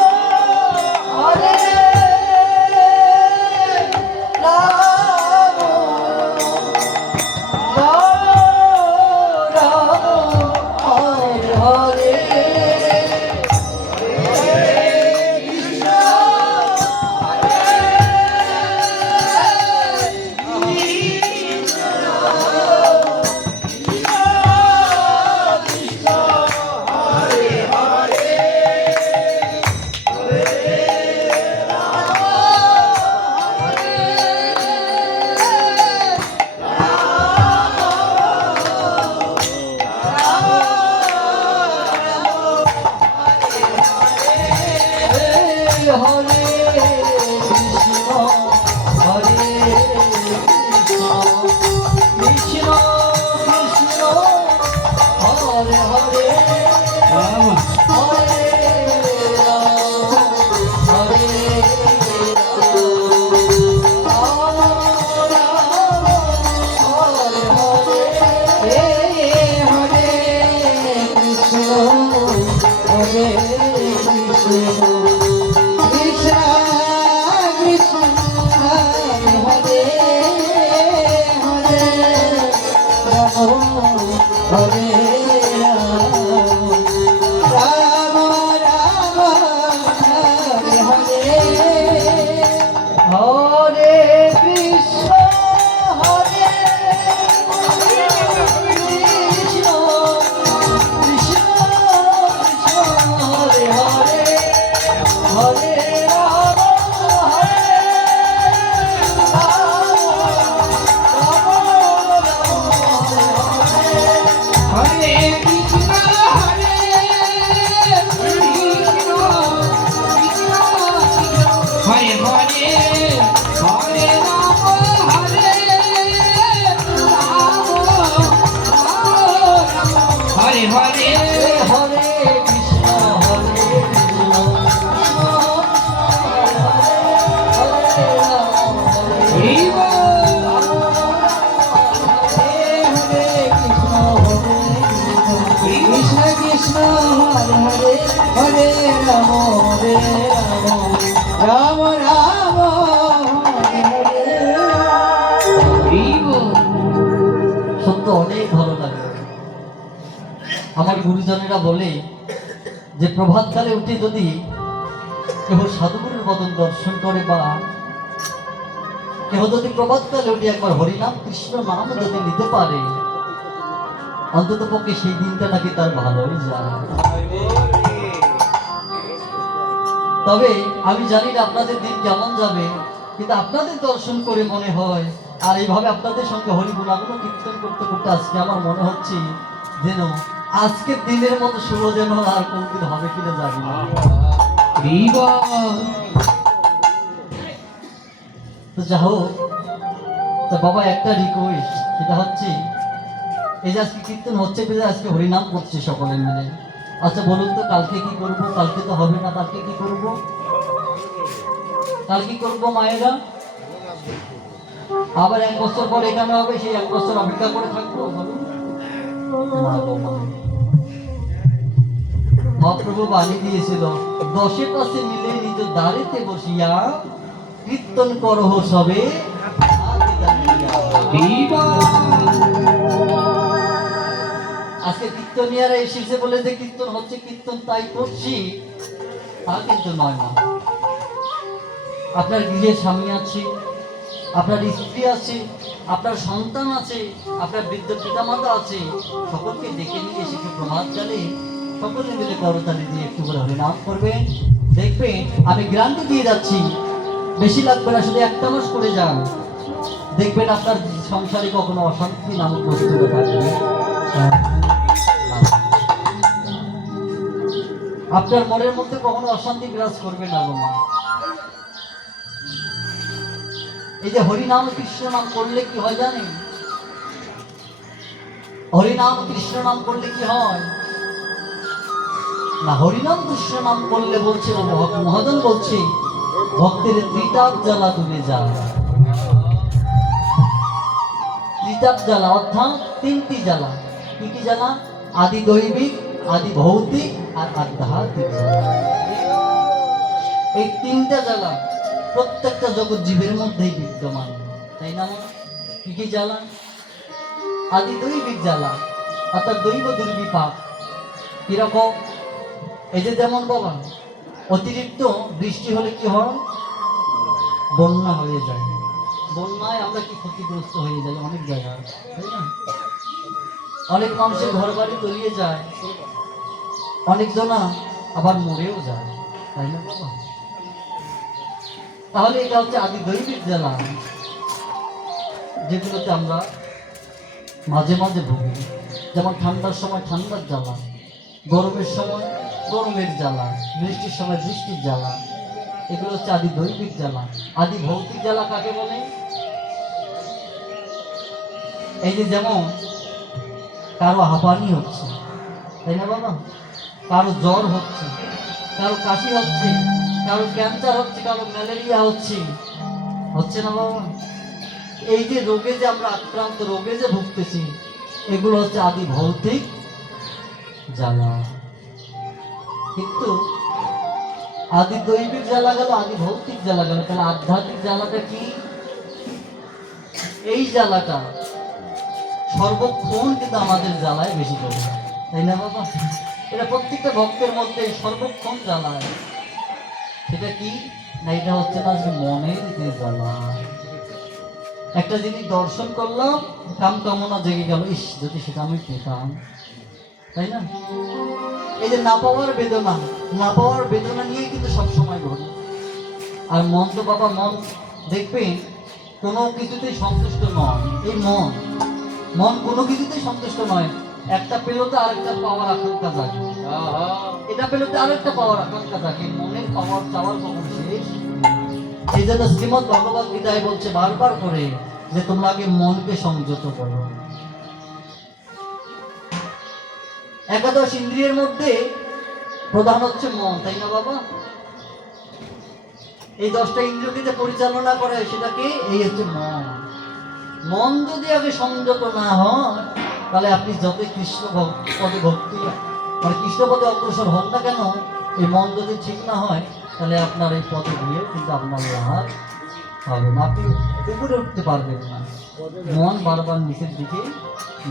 সত্য অনেক ভালো লাগে। আমার গুরুজনেরা বলে যে প্রভাতকালে উঠে যদি কেহ সাধুগুরুর বদন দর্শন করে বা কেহ যদি প্রভাতকালে উঠে একবার হরিনাম কৃষ্ণ নাম যদি নিতে পারে, অন্তত পক্ষে সেই দিনটা নাকি তার ভালোই যায়। তবে আমি জানি না আপনাদের দিন কেমন যাবে, কিন্তু আপনাদের দর্শন করে মনে হয়, আর এইভাবে আপনাদের সঙ্গে হরি গুণাগুণ কীর্তন করতে করতে আজকে আমার মনে হচ্ছে যেন আজকের দিনের মতো শুভ যেন আর কোনদিন হবে কিনা জানি না। তো যা হোক, তো বাবা একটা রিকোয়েস্ট, সেটা হচ্ছে এই যে আজকে কীর্তন হচ্ছে বলে আজকে হরিনাম করছে সকলে মিলে। আচ্ছা বলুন তো কালকে কি করব? কালকে তো হবে না, কালকে কি করব? কাল কি করবো মায়েরা? আবার 1 বছর পর এখানে হবে, সেই 1 বছর অপেক্ষা করে থাকবো? বলুন। না গো মা। মহাপ্রভু বাণী দিয়েছিল, 10 পাশে মিলে নিজ দ্বারেতে বসিয়া কীর্তন করহ সবে আজকে কীর্তনিয়ারা এসেছে বলে যে কীর্তন হচ্ছে, কীর্তন তাই করছি তা কিন্তু নয় না। আপনার গৃহে স্বামী আছে, আপনার স্ত্রী আছে, আপনার সন্তান আছে, আপনার বৃদ্ধ পিতামাতা আছে, সকলকে ডেকে নিয়ে এসে প্রভাত জানে সকলে মিলে করতালি দিয়ে একটু করে হরিনাম করবে। দেখবে আমি গ্যারান্টি দিয়ে যাচ্ছি, বেশি লাগবে না, শুধু 1 মাস করে যান, দেখবেন আপনার সংসারে কখনো অশান্তি নামক বস্তুটা থাকবে। আপনার মনের মধ্যে কখনো অশান্তি বিরাজ করবে না গো মা। এই যে হরিনাম কৃষ্ণ নাম করলে কি হয় জানেন? হরিনাম কৃষ্ণ নাম করলে কি হয় না, হরিনাম কৃষ্ণ নাম করলে বলছে মহাজন বলছে ভক্তের ত্রিতাপ জ্বালা দূরে যায়। ত্রিতাপ জ্বালা অর্থাৎ 3টি জ্বালা। কি কি জ্বালা? আদি দৈবিক, আদি ভৌতিক আর আধ্যাত্মিক জ্বালা। এই 3টা জ্বালা প্রত্যেকটা জগৎ জীবের মধ্যেই বিদ্যমান, তাই না? কি কি জ্বালা? আদি দৈবিক জ্বালা অর্থাৎ দৈব দুর্বিপাক। কিরকম? এই যে যেমন বাবা অতিরিক্ত বৃষ্টি হলে কি হয়? বন্যা হয়ে যায়। বন্যায় আমরা কি ক্ষতিগ্রস্ত হয়ে যাই অনেক জায়গায়, তাই না? অনেক মানুষের ঘর বাড়ি তলিয়ে যায়, অনেকজনা আবার মরেও যায়, তাই না বাবা? তাহলে এটা হচ্ছে আদি দৈবিক জ্বালা, যেগুলোতে আমরা মাঝে মাঝে ভুগি। যেমন ঠান্ডার সময় ঠান্ডার জ্বালা, গরমের সময় গরমের জ্বালা, বৃষ্টির সময় বৃষ্টির জ্বালা, এগুলো হচ্ছে আদি দৈবিক জ্বালা। আদি ভৌতিক জ্বালা কাকে বলে? এই যে যেমন কারো হাঁপানি হচ্ছে, তাই না বাবা? কারো জ্বর হচ্ছে, কারো কাশি হচ্ছে, কারো ক্যান্সার হচ্ছে, কারো ম্যালেরিয়া হচ্ছে, হচ্ছে না বাবা? এই যে রোগে যে আমরা আক্রান্ত, রোগে যে ভুগতেছি, এগুলো হচ্ছে আদি ভৌতিক জ্বালা। কিন্তু আদি দৈবিক জ্বালা গেল, আদি ভৌতিক জ্বালা গেল, তাহলে আধ্যাত্মিক জ্বালাটা কি? এই জ্বালাটা সর্বক্ষণ কিন্তু আমাদের জ্বালায় বেশি করে, তাই না বাবা? এটা প্রত্যেকটা ভক্তের মধ্যে সর্বক্ষণ জ্বালায়। সেটা কি না? এটা হচ্ছে না যে মনের যে জ্বালা। একটা জিনিস দর্শন করলাম, কাম কামনা জেগে গেল, ইস যদি সেটা আমি পেতাম, তাই না? এই যে না পাওয়ার বেদনা, না পাওয়ার বেদনা নিয়েই কিন্তু সবসময় ঘটে। আর মন তো বাবা, মন দেখবেন কোনো কিছুতেই সন্তুষ্ট নয়। এই মন মন কোনো কিছুতেই সন্তুষ্ট নয়। একটা পেলো তো আরেকটা পাওয়ার আকাঙ্ক্ষা জাগে, এটা পেলো তো আরেকটা পাওয়ার আকাঙ্ক্ষা জাগে। মনের পাওয়ার চাওয়ার কখন শেষ? এই জন্য শ্রীমদ ভগবত গীতায় বলছে বারবার করে যে তোমরা আগে মনকে সংযত করো। একাদশ ইন্দ্রিয়ের মধ্যে প্রধান হচ্ছে মন, তাই না বাবা? এই 10টা ইন্দ্রিয়কে যে পরিচালনা করে সেটাকে এই হচ্ছে মন। মন যদি আগে সংযত না হয়, তাহলে আপনি যতই কৃষ্ণ পদে ভক্তি মানে কৃষ্ণ পদে অগ্রসর হন না কেন, এই মন যদি ঠিক না হয়, তাহলে আপনার এই পদে গিয়ে কিন্তু আপনার লাভ হবে না, আপনি উপরে উঠতে পারবেন না। মন বারবার নিচের দিকে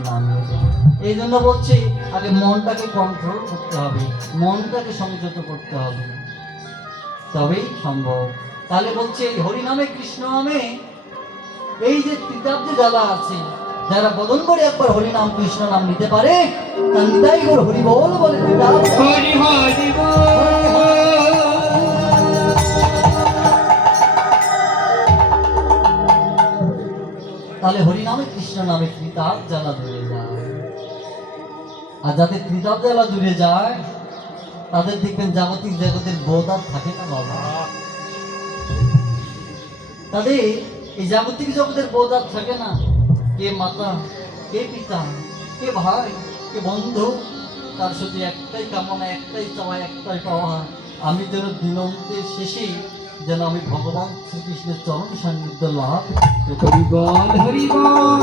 নামিয়ে দেবে। এই জন্য বলছি আগে মনটাকে কন্ট্রোল করতে হবে, মনটাকে সংযত করতে হবে, তবেই সম্ভব। তাহলে বলছে হরিনামে কৃষ্ণ নামে এই যে ত্রিতাপ যে জ্বালা আছে, যারা বদন করে একবার হরিনাম কৃষ্ণ নাম নিতে পারে, তার নিতাই করে হরি বল বলে ত্রিতাপ। হরি হরি বল। তাহলে হরিনামে কৃষ্ণ নামে ত্রিতাপ জ্বালা ধরে যায়। আর যাদের ত্রিতাপ জ্বালা দূরে যায় তাদের দেখবেন জাগতিক জগতের বোধ আর থাকে না বাবা। তাদের এই জাগতিক জগতের বোধ আর থাকে না। কে মাতা, কে পিতা, কে ভাই, কে বন্ধু, তার শুধু একটাই কামনা, একটাই চাওয়া, একটাই পাওয়া, আমি যেন দিনন্তের শেষে যেন আমি ভগবান শ্রীকৃষ্ণের চরণ সান্নিধ্য লাভ করতে পারি। হরিবল হরিবল।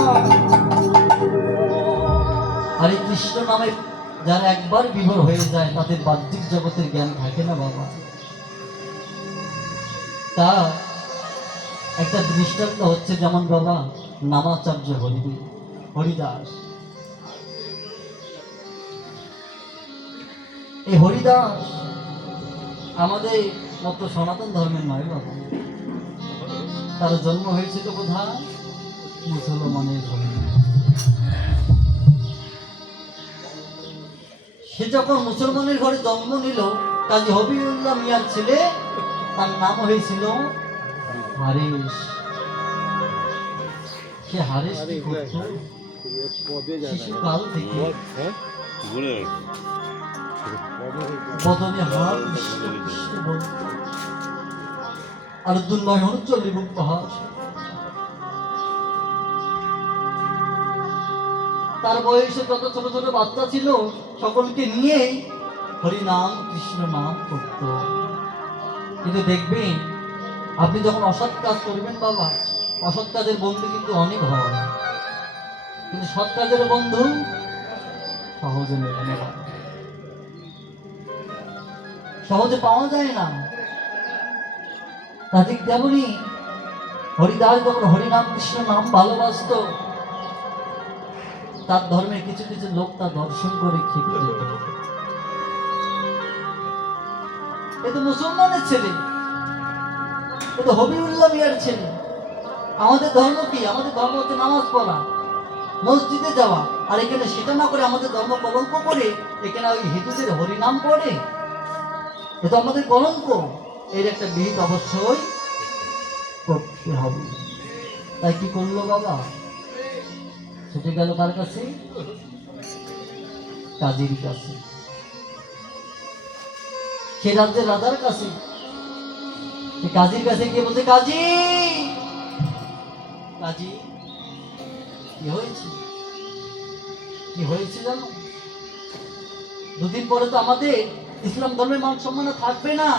আর এই কৃষ্ণ নামে যারা একবার বিভোর হয়ে যায় তাদের বাহ্যিক জগতের জ্ঞান থাকে না বাবা। তা একটা দৃষ্টান্ত হচ্ছে যেমন বাবা নামাচার্য হরিদাস। এই হরিদাস আমাদের মতো সনাতন ধর্মের নয় বাবা। তার জন্ম হয়েছিল কোথায়? মুসলমানের ঘরে। সে যখন মুসলমানের ঘরে জন্ম নিল, কাজী হবিউল্লাহ মিয়ার ছেলে, তার নাম হয়েছিল হারিস। সে হারিস কি করত? শিশুকাল থেকে বদনে হাত বলত, আর দুর্নয়ন চলে মুখ পাহাড়। তার বয়সে যত ছোট ছোট বাচ্চা ছিল সকলকে নিয়ে হরিনাম কৃষ্ণ নাম করত। কিন্তু দেখবেন আপনি যখন অসৎ কাজ করবেন বাবা, অসৎ কাজের বন্ধু কিন্তু অনেক হয়, কিন্তু সৎ কাজের বন্ধু সহজে মেলে না, সহজে পাওয়া যায় না। তা ঠিক তেমনি হরিদাস যখন হরিনাম কৃষ্ণ নাম ভালোবাসত, তার ধর্মের কিছু কিছু লোক তা দর্শন করে খেপে যেত। এ তো মুসলমানের ছেলে, এ তো হবিউল্লাহ মিয়ার ছেলে। আমাদের ধর্ম কি? আমাদের ধর্ম হচ্ছে নামাজ পড়া, মসজিদে যাওয়া। আর এখানে সেটা না করে আমাদের ধর্ম কলঙ্ক করে এখানে ওই হিন্দুদের হরিনাম পড়ে, এ তো আমাদের কলঙ্ক। এর একটা বিহিত অবশ্যই করতে হবে। তাই কি করলো বাবা? ছুটে গেল কার কাছে? কাজীর কাছে। সে রাজ্যের রাজার কাছে। কাজীর কাছে গিয়ে বলছে, কাজী কাজী কি হয়েছে? কি হয়েছে জানো? দুদিন পরে তো আমাদের ইসলাম ধর্মের মান সম্মান থাকবে না,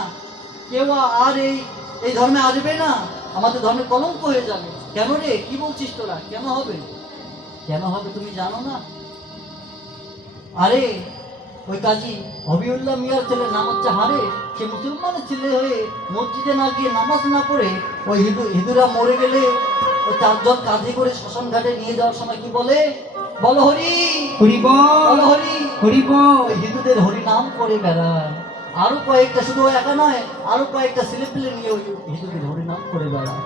কেউ আর এই ধর্মে আসবে না, আমাদের ধর্মে কলঙ্ক হয়ে যাবে। কেন রে? কি বলছিস তোরা? কেন হবে? কেন হবে তুমি জানো না? আরে ওই কাজী হবিউল্লাহ মিয়ার ছেলের নাম হচ্ছে হারে। সে মুসলমানের ছেলে হয়ে মসজিদে না গিয়ে নামাজ না পড়ে ওই হিন্দুরা মরে গেলে ওই চারজন কাঁধে করে শ্মশান ঘাটে নিয়ে যাওয়ার সময় কি বলে? বলো হরি হরিবল বলো হরি। হরিবল। ওই হিন্দুদের হরি নাম করে বেড়ায়। আরো কয়েকটা, শুধু একা নয়, আরো কয়েকটা ছেলে পেলে নিয়ে ওই হিন্দুদের হরি নাম করে বেড়ায়।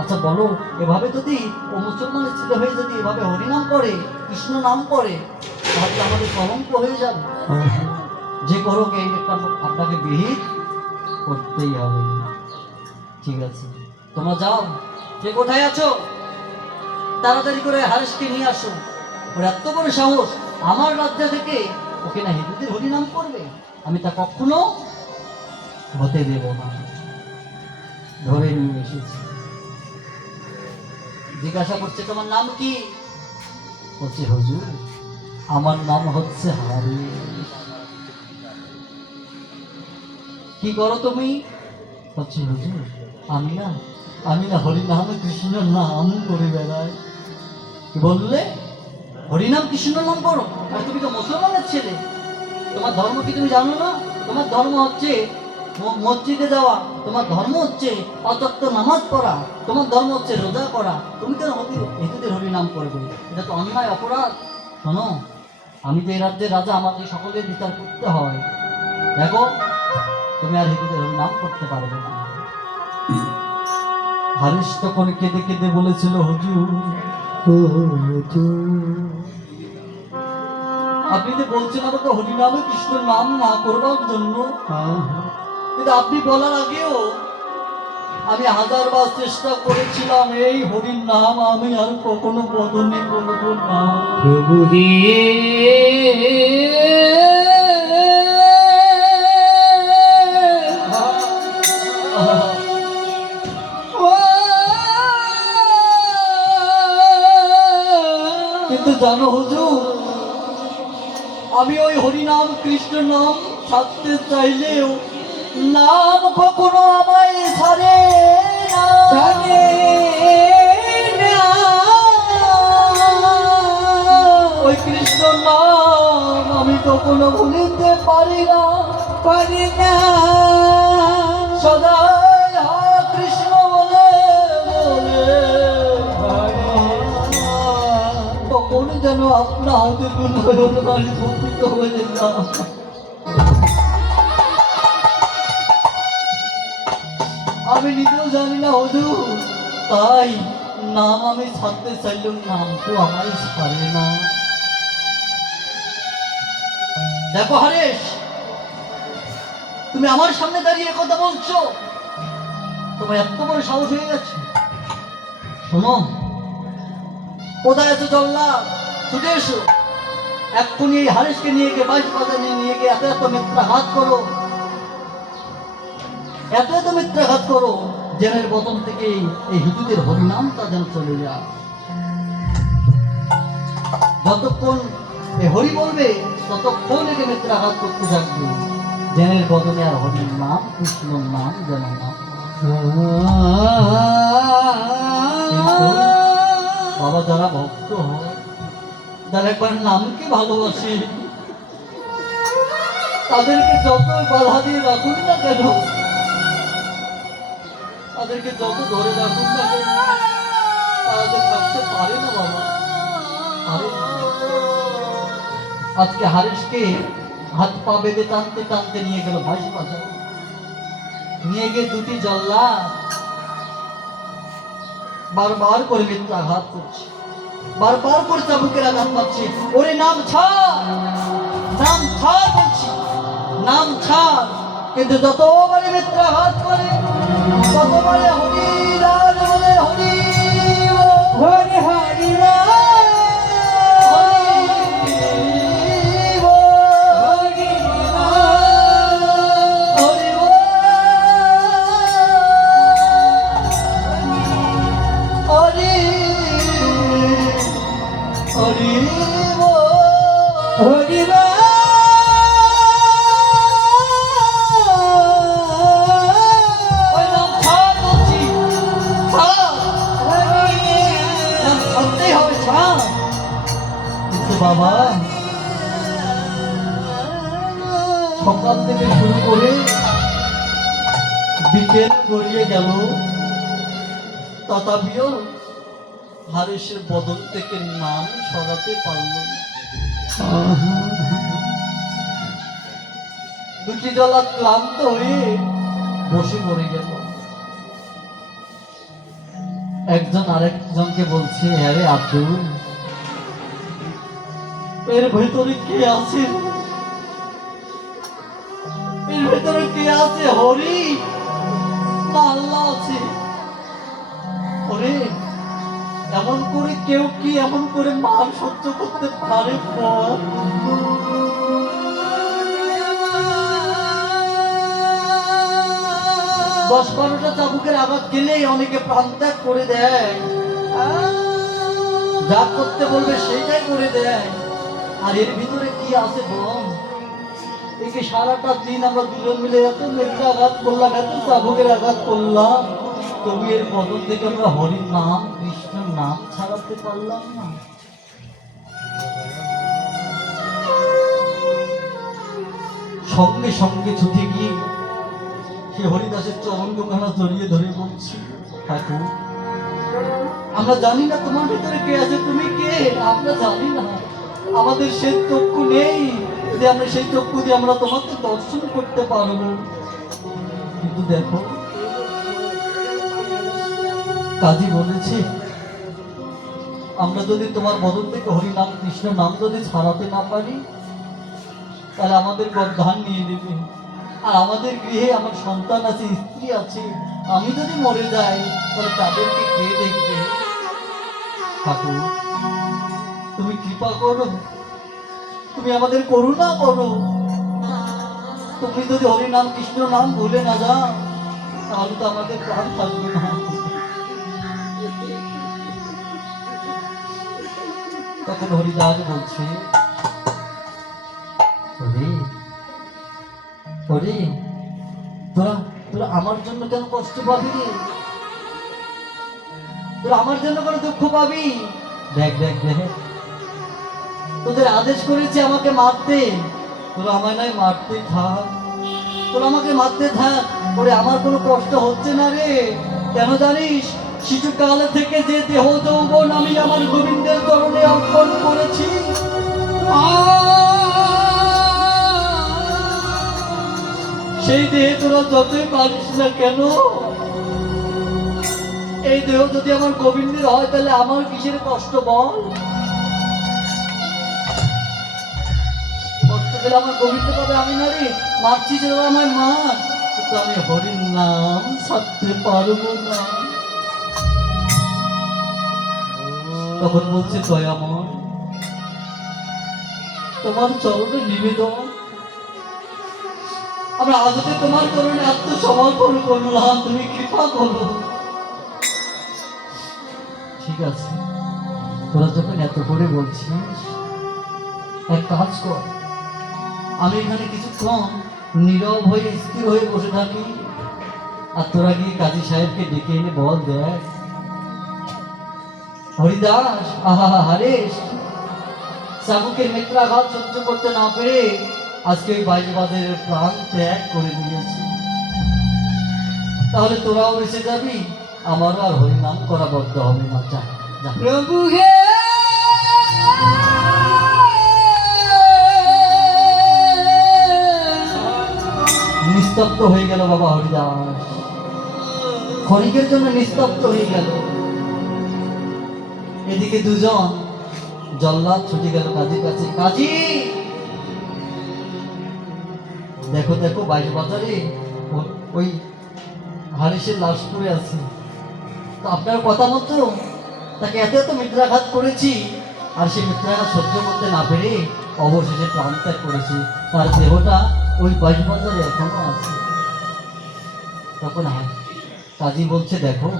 আচ্ছা বলো, এভাবে যদি ও মুসলমানের ছেলে হয়ে যদি এভাবে হরিনাম করে, কৃষ্ণ নাম করে, তাহলে আমাদের কলঙ্ক হয়ে যাবে। যে করো এই একটা আপনাকে বিহিত করতেই হবে। ঠিক আছে, তোমরা যাও। কে কোথায় আছো? তাড়াতাড়ি করে হারেসকে নিয়ে আসো। ওর এত বড় সাহস, আমার রাজ্য থেকে ওকে না হিন্দুদের হরিনাম করবে, আমি তা কখনো হতে দেব না। ধরে নিয়ে এসেছি। জিজ্ঞাসা করছে, তোমার নাম কি? বলছে, হুজুর আমার নাম হচ্ছে হারিস। কি করো তুমি? বলছে, হুজুর আমি না হরিনাম কৃষ্ণ নাম করে বেড়াই। কি বললে? হরিনাম কৃষ্ণ নাম করো? আর তুমি তো মুসলমানের ছেলে, তোমার ধর্ম কি তুমি জানো না? তোমার ধর্ম হচ্ছে মসজিদে যাওয়া, তোমার ধর্ম হচ্ছে অতত্ব নামাজ পড়া, তোমার ধর্ম হচ্ছে রোজা করা। তুমি কেন হিন্দুদের হরিনাম করবে? এটা তো অন্যায়, অপরাধ। শোনো, আমি তো এই রাজ্যের রাজা, আমাকে সকলের বিচার করতে হয়। দেখো, তুমি আর হিন্দুদের হরিনাম করতে পারবে না। হারিস তখন কেঁদে কেঁদে বলেছিল, হুজুর আপনি যে বলছেন আমাকে হরিনামে কৃষ্ণের নাম না করবার জন্য, কিন্তু আপনি বলার আগেও আমি হাজারবার চেষ্টা করেছিলাম এই হরির নাম আমি আর কখনো বদনে বলবো না। প্রভু হে কিন্তু জানো হুজুর, আমি ওই হরিনাম কৃষ্ণ নাম ছাড়তে চাইলেও নাম কখনো আমায় ছাড়ে না। ওই কৃষ্ণ নাম আমি কখনো ভুলিতে পারি না। সদাই হা কৃষ্ণ বলে বলে কখন যেন আপনার হাতে নয়ন ভূমিত হয়ে না। আমি নিজেও জানি না হুজুর, তাই নাম আমি ছাড়তে চাইলেও নাম তো আমায় ছাড়ে না। দেখো হরেশ, তুমি আমার সামনে দাঁড়িয়ে কথা বলছো, তোমার এত বড় সাহস হয়ে গেছে। শোনো, কোথায় আছো জল্লা, ছুটে এসো, এক্ষুনি এই হারেশকে নিয়ে গিয়ে বাইশ বাজারে নিয়ে গিয়ে এত এত মিথ্যাঘাত করো, এত এত মিথ্যাঘাত করো, জেনের বদন থেকে এই হিন্দুদের হরিনামটা যেন চলে যায়। যতক্ষণ এই হরি বলবে ততক্ষণ একে মিথ্যাঘাত করতে থাকবে, জেনের বদনে আর হরির নাম কৃষ্ণর নাম যেন না। বাবা যারা ভক্ত হয়, যারা একবার নামকে ভালোবাসে, তাদেরকে যত বাধা দিয়ে রাখুন না কেন, তাদেরকে যত ধরে রাখুন না কেন, তাদের থাকতে পারে না বাবা, পারে না। আজকে হারেশকে হাত পা বেঁধে টানতে টানতে নিয়ে গেল ভাইস বাজার, নিয়ে গিয়ে দুটি জল্লা বারবার করে মিথ্যাঘাত করছে, বারবার করে চাবুকের আঘাত পাচ্ছে। ওরে নাম ছাড়, নাম ছাড় বলছি, নাম ছাড়। কিন্তু যতবারে মিথ্যাঘাত করে ততবারে হরি রাজ বলে হরি হরি হরি বাবা, সকাল থেকে শুরু করে বিকেল গড়িয়ে গেল, তথাপিও হারেশের বদল থেকে নাম সরাতে পারল না। দুটি জলা ক্লান্ত হয়ে বসে পড়ে গেল। একজন আরেকজনকে বলছে, আরে আব্দুল, এর ভেতরে কে আছে, এর ভেতরে কে আছে, হরি না আল্লাহ আছে? ওরে, এমন করে কেউ কি এমন করে মান সহ্য করতে পারে? 10-12টা চাবুকের আঘাত গেলেই অনেকে প্রাণ ত্যাগ করে দেয়, যা করতে বলবে সেইটাই করে দেয়। আর এর ভিতরে কি আছে বল? একে সারাটা দিন আমরা দুজন মিলে এত মেঘটা আঘাত করলাম, এত চাবুকের আঘাত করলাম, তবু এর বদল থেকে আমরা হরির নাম কৃষ্ণের নাম ছাড়াতে পারলাম না। সঙ্গে সঙ্গে ছুটে গিয়ে সে হরিদাসের চরণ দুখানা জড়িয়ে ধরে বলছি, ঠাকুর, আমরা জানি না তোমার ভিতরে কে আছে, তুমি কে আমরা জানি না, আমাদের সেই চক্ষু নেই যে আমরা সেই চক্ষু দিয়ে আমরা তোমাকে দর্শন করতে পারবো। কিন্তু দেখো, কাজী বলেছে, আমরা যদি তোমার বদল থেকে হরিনাম কৃষ্ণ নাম যদি ছাড়াতে না পারি, তাহলে আমাদের গর্ধান নিয়ে নেবে। আর আমাদের গৃহে আমার সন্তান আছে, স্ত্রী আছে, আমি যদি মরে যাই তাহলে তাদেরকে কে দেখবে? ঠাকুর, তুমি কৃপা করো, তুমি আমাদের করুণা করো। তুমি যদি হরি নাম কৃষ্ণ নাম ভুলে না যাও তাহলে তো আমাদের প্রাণ থাকবে না। তখন হরিদাস বলছে, হরি হরি, তোরা তোরা আমার জন্য কেন কষ্ট পাবি রে? তোরা আমার জন্য কেন দুঃখ পাবি? দেখ দেখ দেখ, তোদের আদেশ করেছে আমাকে মারতে, তোরা আমায় নয় মারতে থাক, তোরা আমাকে মারতে থাক, ওরে আমার কোনো কষ্ট হচ্ছে না রে। কেন জানিস? শিশুকাল থেকে যে দেহ যৌবন আমি আমার গোবিন্দের চরণে অর্পণ করেছি, সেই দেহে তোরা যতই পারিস না কেন, এই দেহ যদি আমার গোবিন্দের হয় তাহলে আমার কিসের কষ্ট বল? কষ্ট পেলে আমার গোবিন্দ পাবে, আমি না রে। মারছি যে আমার মার, কিন্তু আমি হরির নাম ছাড়তে পারবো না। তখন বলছে, দয়াময়, তোমার চরণে নিবেদন, আমরা আজকে তোমার চরণে আত্মসমর্পণ করলাম, তুমি কৃপা করো। ঠিক আছে, তোরা যখন এত করে বলছিস, এক কাজ কর, আমি এখানে কিছুক্ষণ নীরব হয়ে স্থির হয়ে বসে থাকি, আর তোরা গিয়ে কাজী সাহেবকে ডেকে এনে বল, দেখ হরিদাস আহা হারেশ চাবুকের মিত্রাঘাত সহ্য করতে না পেরে আজকে ওই বাইজবাদের প্রাণ ত্যাগ করে দিয়েছে। তাহলে তোরাও এসে যাবি, আমারও আর হরিনাম করা বদ্ধ হবে না। যা যা। প্রভু হে নিস্তব্ধ হয়ে গেল বাবা হরিদাস, ক্ষণিকের জন্য নিস্তব্ধ হয়ে গেল। এদিকে দুজন জল্লাদ ছুটে গেল কাজীর কাছে। কাজী, দেখো দেখো বাইশ বাজারে ওই হারিসের লাশ পড়ে আছে, তো আপনার কথা মতো তাকে এত এত মিত্রাঘাত করেছি, আর সেই মিত্রাঘাত সহ্য করতে না পেরে অবশেষে প্রাণ ত্যাগ করেছি, তার দেহটা ওই বাইশ বাজারে এখনো আছে। তখন কাজী বলছে, দেখো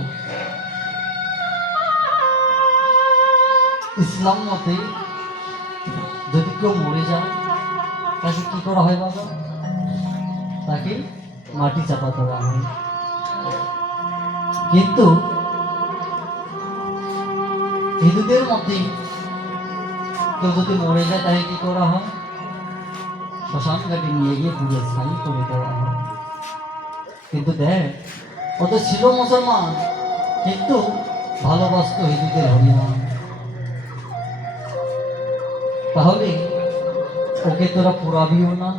ইসলাম মতে যদি কেউ মরে যায় তাকে কি করা হয় বাবা? তাকে মাটি চাপা দেওয়া হয়। কিন্তু হিন্দুদের মতে কেউ যদি মরে যায় তাকে কি করা হয়? শ্মশান ঘাটে নিয়ে গিয়ে পুড়ে ছাই করে দেওয়া হয়। কিন্তু দেখ, ও তো ছিল মুসলমান, কিন্তু ভালোবাসত হিন্দুদের হরিনাম। তাহলে ওকে তোরা পোড়াবিও না,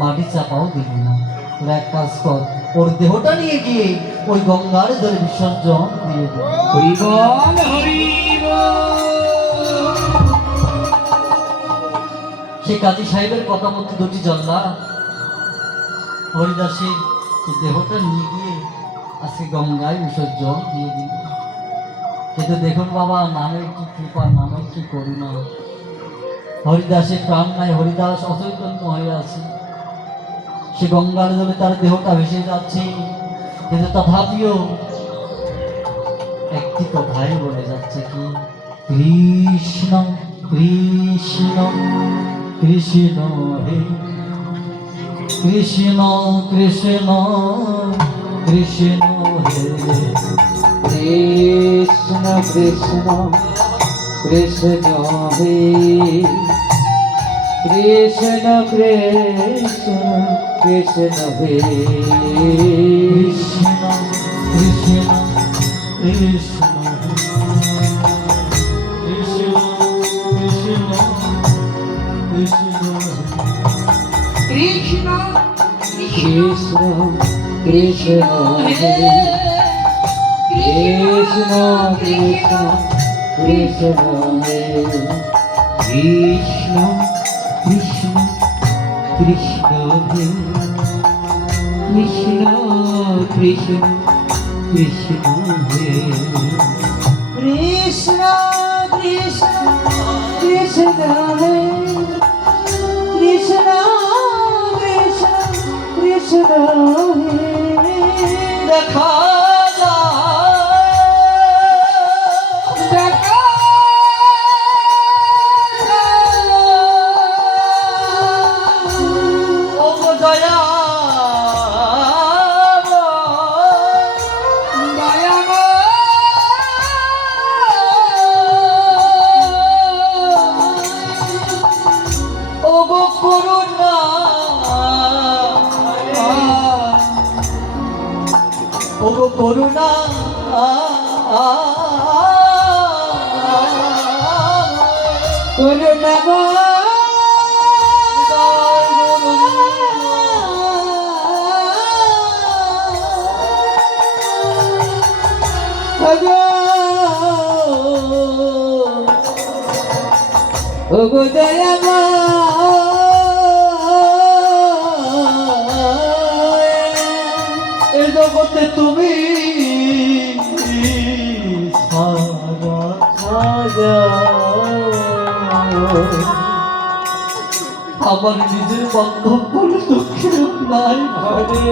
মাটি চাপাও দিবি না, তোরা এক কাজ কর, ওর দেহটা নিয়ে গিয়ে ওই গঙ্গার জলে বিসর্জন দিয়ে দে। হরিবল হরিবল। সে কাজী সাহেবের কথা মতো দুটি জল্লাদ হরিদাসের সে দেহটা নিয়ে গিয়ে আজকে গঙ্গায় বিসর্জন দিয়ে দিল। কিন্তু দেখুন বাবা, নামের কি কৃপা, নামের কি করুণা। হরিদাসের প্রাণ নাই, হরিদাস অচৈতন্য হয়ে আছে, সে গঙ্গার জলে তার দেহটা ভেসে যাচ্ছে, কিন্তু তথাপিও একটি কথাই বলে যাচ্ছে, কি কৃষ্ণ কৃষ্ণ কৃষ্ণ হে কৃষ্ণ কৃষ্ণ কৃষ্ণ হে কৃষ্ণ কৃষ্ণ কৃষ্ণ হে কৃষ্ণ কৃষ্ণ কৃষ্ণ হে কৃষ্ণ কৃষ্ণ কৃষ্ণ কৃষ্ণ কৃষ্ণ কৃষ্ণ কৃষ্ণ কৃষ্ণ হে কৃষ্ণ কৃষ্ণ কৃষ্ণ হে কৃষ্ণ কৃষ্ণ কৃষ্ণ হে কৃষ্ণ কৃষ্ণ কৃষ্ণ হে কৃষ্ণ কৃষ্ণ কৃষ্ণ হে কৃষ্ণ কৃষ্ণ কৃষ্ণ হে দেখা করুণা করুণা ওগো দয়ামা এ জগতে তুমি আমার নিজের বান্ধব বলে দুঃখের নাই ঘরে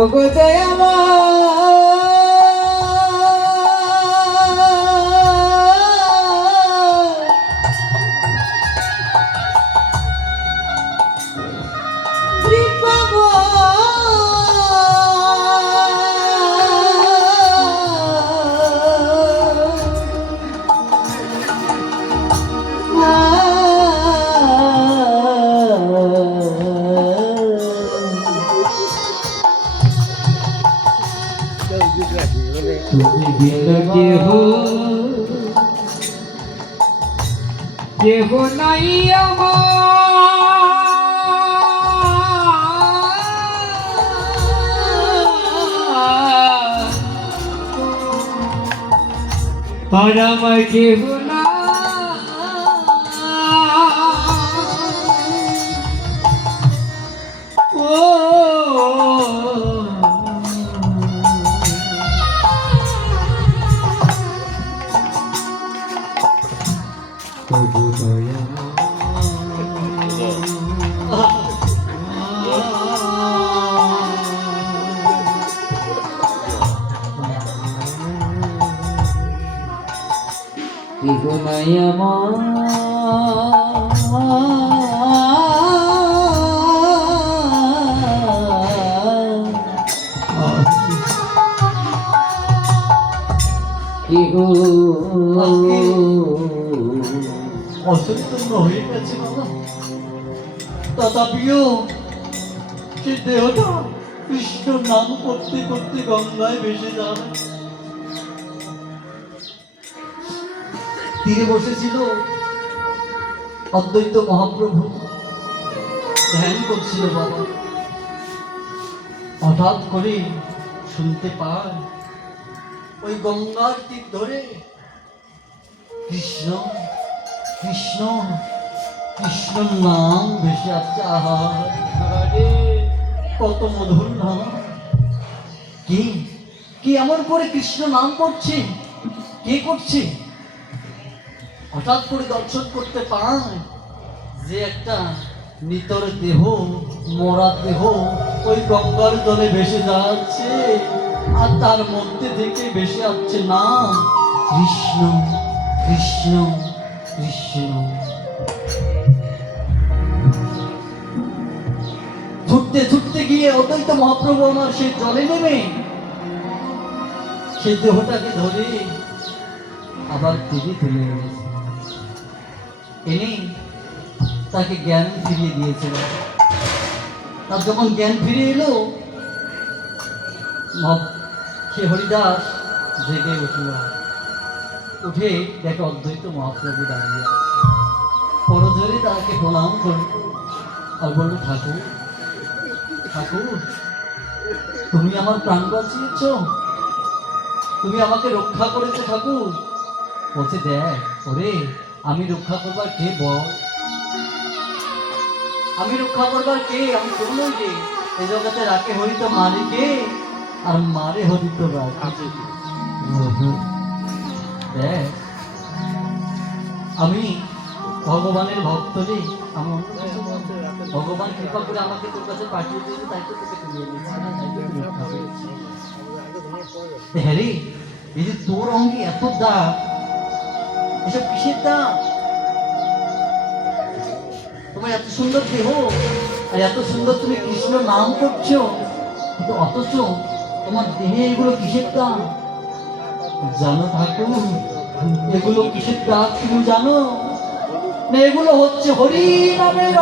ওগো দয়ামা তুমি বিনা কেহ নাই আমার আমার কেহ না অসম্পূর্ণ হয়ে গেছে বাবা, তথাপিও সে দেহটা কৃষ্ণ নাম করতে করতে গঙ্গায় ভেসে যায়। তীরে বসেছিল অদ্বৈত মহাপ্রভু, ধ্যান করছিল বাবা। হঠাৎ করে শুনতে পায় ওই গঙ্গার তীর ধরে কৃষ্ণ কৃষ্ণ কৃষ্ণ নাম ভেসে আসছে। আহারে কত মধুর নাম! কি কি এমন করে কৃষ্ণ নাম করছে? কে করছে? হঠাৎ করে দর্শন করতে পায় যে একটা নিতর দেহ, মরা দেহ ওই গঙ্গার জলে ভেসে যাচ্ছে, আর তার মধ্যে থেকে ভেসে আসছে নাম কৃষ্ণ কৃষ্ণ কৃষ্ণ। ছুটতে ছুটতে গিয়ে অদ্বৈত মহাপ্রভু আমার সেই জলে নেমে সেই দেহটাকে ধরে আবার তীরে তুলে এনেছে। এনে তাকে জ্ঞান ফিরিয়ে দিয়েছিলেন। তার যখন জ্ঞান ফিরে এলো, সে হরিদাস জেগে উঠল। উঠে দেখে অদ্বৈত মহাপ্রভু দাঁড়িয়ে আছে। পরজোরে তাকে প্রণাম করল আর বলল, ঠাকুর ঠাকুর, তুমি আমার প্রাণ বাঁচিয়েছ, তুমি আমাকে রক্ষা করেছো ঠাকুর। বলছে, দেখ ওরে, আমি রক্ষা করবার কে বল? আমি রক্ষা করবার কে? আমি বললো যে এ জগতে রাখে হরি তো মারে কে, আর মারে হরি তো রাখে। দেখ, আমি ভগবানের ভক্ত রে, আমি অন্য কিছু না। ভগবান কৃপা করে আমাকে তোর কাছে পাঠিয়ে দিয়েছে, তাই তো তোকে তুলে এনেছি, তাই তো তুই রক্ষা পেয়েছি। হ্যাঁ রে, এই যে তোর অঙ্গে এত দাগ, এসব কিসের দাগ? তোমার এত সুন্দর দেহ, আর এত সুন্দর তুমি কৃষ্ণ নাম করছো, কিন্তু অথচ তোমার দেহে এগুলো কিসের দাগ? জানো ঠাকুর, এগুলো কিসের দাগ তুমি জানো না? এগুলো হচ্ছে হরি নামের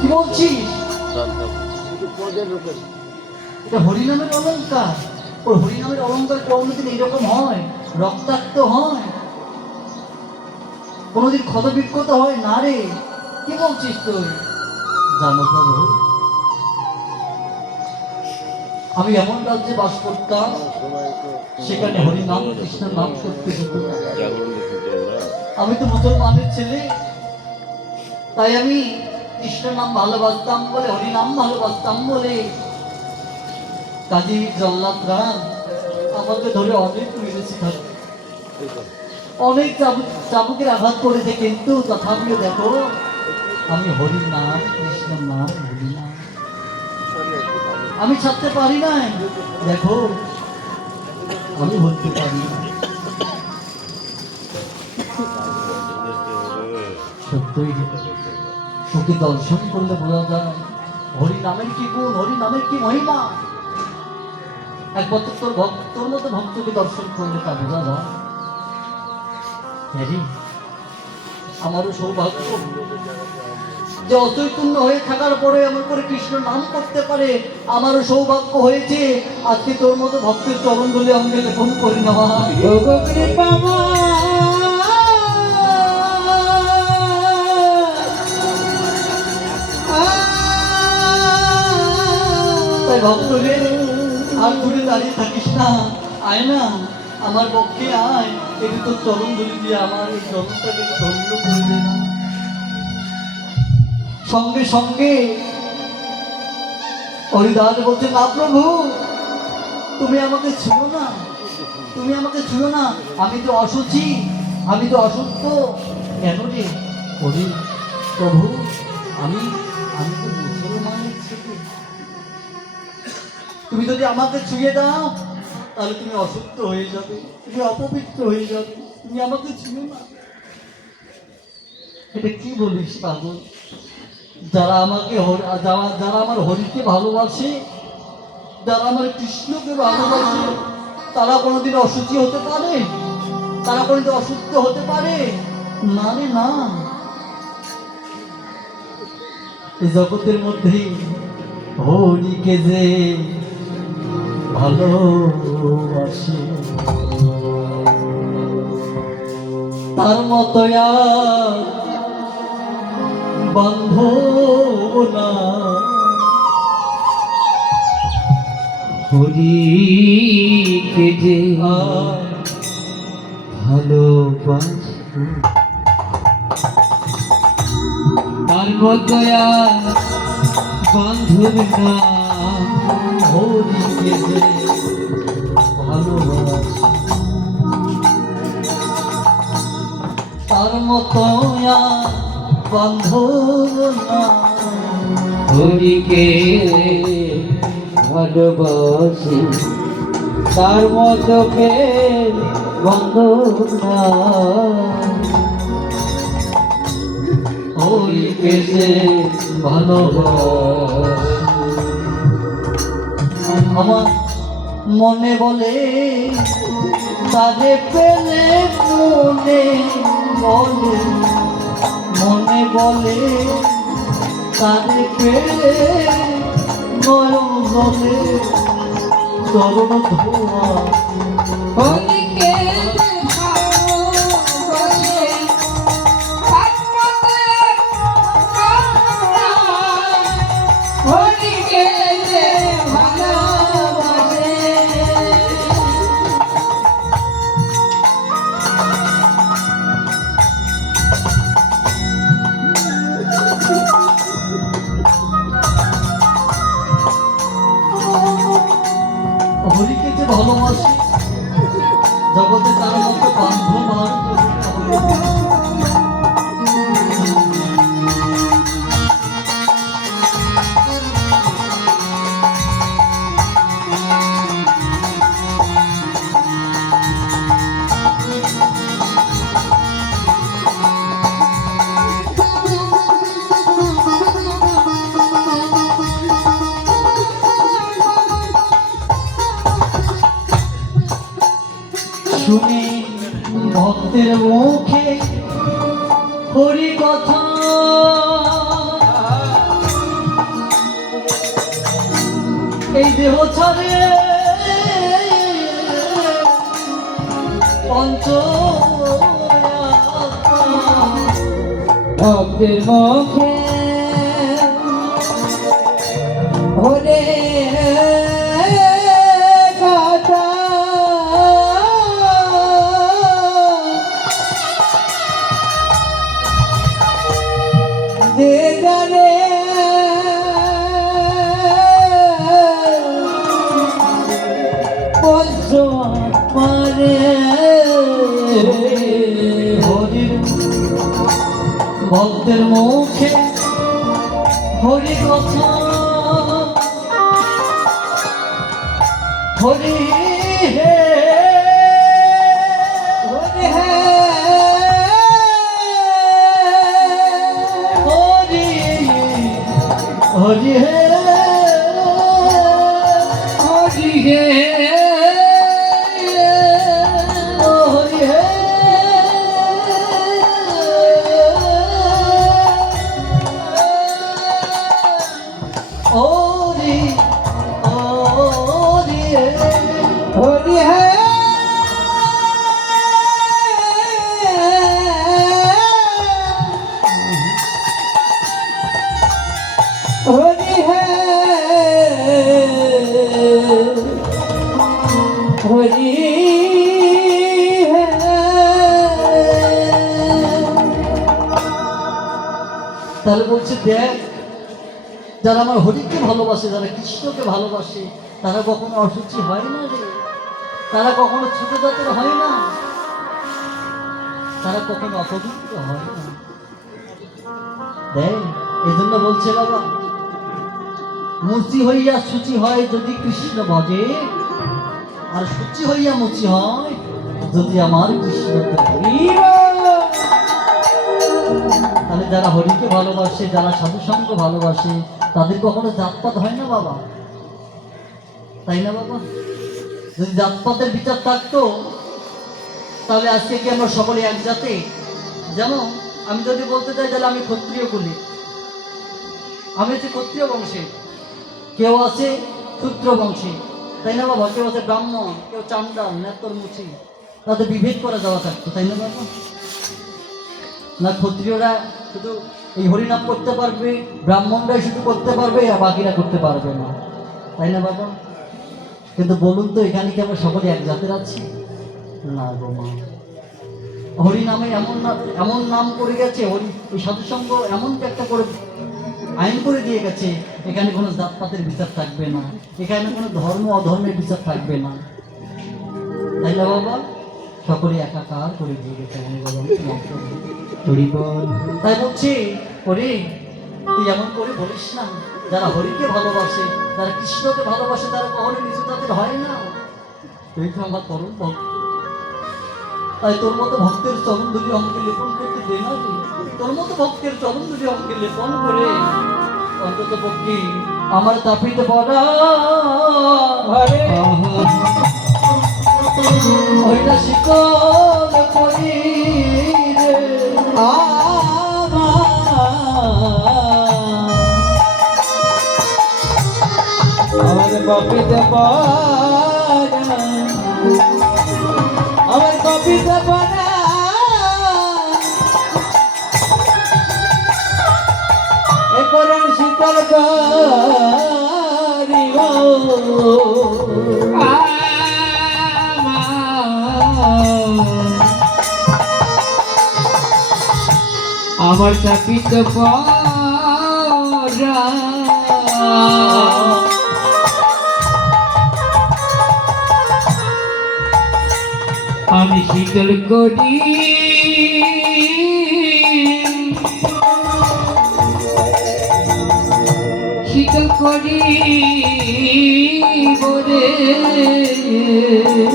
কি বলছিস? এটা হরিনামের অলঙ্কার। ওই হরিনামের অলঙ্কার কোনদিন এরকম হয়? রক্তাক্ত হয়? কোনদিন ক্ষতবিক্ষত হয় না রে। কি বলছিস তুই? জানো প্রভু, আমি এমন রাজ্যে বাস করতাম, সেখানে হরিনাম কৃষ্ণ নাম করতে হতো। আমি তো মুসলমানের ছেলে, তাই আমি কৃষ্ণ নাম ভালোবাসতাম বলে, হরিনাম ভালোবাসতাম বলে কাজী জল্লাদরা আমাকে ধরে অনেক মেরেছে, অনেক চাবুকের আঘাত করেছে, কিন্তু তথাপিও দেখো আমি হরি নাম কৃষ্ণ নাম হরি নাম আমি ছাড়তে পারি নাই। দেখো আমি বলতে পারি না। সত্যই তোকে দর্শন করলে বোঝা যায় হরি নামের কি গুণ, হরি নামের কি মহিমা। একমাত্র তোর মতো ভক্তকে দর্শন করলে তা বোঝা যায়। আমারও সৌভাগ্য যে অচৈতন্য হয়ে থাকার পরে আমার করে কৃষ্ণ নাম করতে পারে। আমারও সৌভাগ্য হয়েছে আজকে তোর মতো ভক্তের চরণ ধরে আমাকে লেখন করি না। তাই ভক্ত রে, আর দূরে দাঁড়িয়ে থাকিস না, আয় না আমার পক্ষে আয়, একটু তোর চরণ ধরে দিয়ে আমার এই জগৎটাকে ধন্য করে দে না। সঙ্গে সঙ্গে হরিদাস বলছে, না প্রভু, তুমি আমাকে ছুঁয়ো না, তুমি আমাকে ছুঁয়ো না, আমি তো অসুচি, আমি তো অসুস্থ। কেন রে? হরি প্রভু, আমি আমি তো মুসলমানের ছেলে, তুমি যদি আমাকে ছুঁয়ে দাও তাহলে তুমি অসুস্থ হয়ে যাবে, তুমি অপবিত্র হয়ে যাবে, তুমি আমাকে ছুঁয়ো না। এটা কি বলিস পাগল? যারা আমাকে যারা আমার হরিকে ভালোবাসে, যারা আমার কৃষ্ণকে ভালোবাসে, তারা কোনোদিন অসুচি হতে পারে? তারা কোনোদিন অসুস্থ হতে পারে? না রে না। এই জগতের মধ্যে হরিকে যে ভালোবাসে তার মতো আর বান্ধব না। হরিকে যে ভালোবাসে তার মতো আর বান্ধব না। হরিকে যে ভালোবাসে তার মতো আর বান্ধব না। হরিকে ভালোবাসি তার মতো কে বান্ধব না। হরিকে যে ভালোবাসি আমার মনে বলে তারে পেলে মনে বলে, মনে বলে তারে পেলে নয়ন বলে চরণ ধোয়া। হরিকে ভালোবাসে হরিকে ভালোবাসে। হরিকে যে ভালোবাসি জগতে তার মতো বান্ধব আর কেউ নেই। শুনি ভক্তের মুখে হরি কথা, এই দেহ ছাড়ে পঞ্চ ভক্তের মুখে হরে কথা যে জানে পঞ্চ মারে হরির ভক্তের মুখে হরি কথা, হরি হে হরে হে হরি, হরি হে হরি হে হরি হে হরি, হরি হে হরি হে হরি হে হরি হে তাহলে বলছে দেখ, যারা আমার হরিকে ভালোবাসে, যারা কৃষ্ণকে ভালোবাসে, তারা কখনো অসুচি হয় না রে, তারা কখনো ছোট জাতের হয় না, তারা কখনো অপবিত্র হয় না। দেখ, এই জন্য বলছে বাবা, মুচি হইয়া সুচি হয় যদি কৃষ্ণ ভজে, আর সুচি হইয়া মুচি হয় যদি আমার কৃষ্ণ তাহলে যারা হরিকে ভালোবাসে, যারা সাধুসঙ্গ ভালোবাসে, তাদের কখনো জাতপাত হয় না বাবা, তাই না বাবা? যদি জাতপাতের বিচার থাকতো তাহলে আজকে কি আমরা সকলে এক জাতে? যেমন আমি যদি বলতে চাই তাহলে আমি ক্ষত্রিয় কুলে, আমি হচ্ছে ক্ষত্রিয় বংশে, কেউ আছে শূদ্র বংশে, তাই না বাবা? কেউ আছে ব্রাহ্মণ, কেউ চান্ডাল, নেতর মুচি, তাদের বিভেদ করা যাওয়া থাকতো, তাই না বাবা? না ক্ষত্রিয়রা শুধু এই হরিনাম করতে পারবে, ব্রাহ্মণরাই শুধু করতে পারবে, আর বাকিরা করতে পারবে না, তাই না বাবা? কিন্তু বলুন তো, এখানে কি আমরা সকলে এক জাতের আছি? না গো মা। হরি নামে এমন নাম করে গেছে, হরি এই সাধুসঙ্গ এমন একটা করে আইন করে দিয়ে গেছে, এখানে কোনো জাতপাতের বিচার থাকবে না, এখানে কোনো ধর্ম অধর্মের বিচার থাকবে না, তাই না বাবা? সকলে একাকার করে দিয়ে গেছে। তাই বলছি, হরি তুই এমন করে বলিস না, যারা হরিকে ভালোবাসে, যারা কৃষ্ণকে ভালোবাসে, তারা কখনো কিছু তাদের হয় না। তুই তো আমার পরম ভক্ত, তাই তোর মতো ভক্তের চরণ ধুলি আমাকে লেপন করতে দে না রে। তোর মতো ভক্তের চরণ ধুলি আমাকে লেপন করে অন্তত পক্ষে আমার তাপিতে পড়া আরে ওইটা শিকল করি রে আমার কপিতে পারা আমার কপিতে পারা এ করণ শীতল করি আমার কপিতে পারা আমি শীতল করি শীতল করি বলে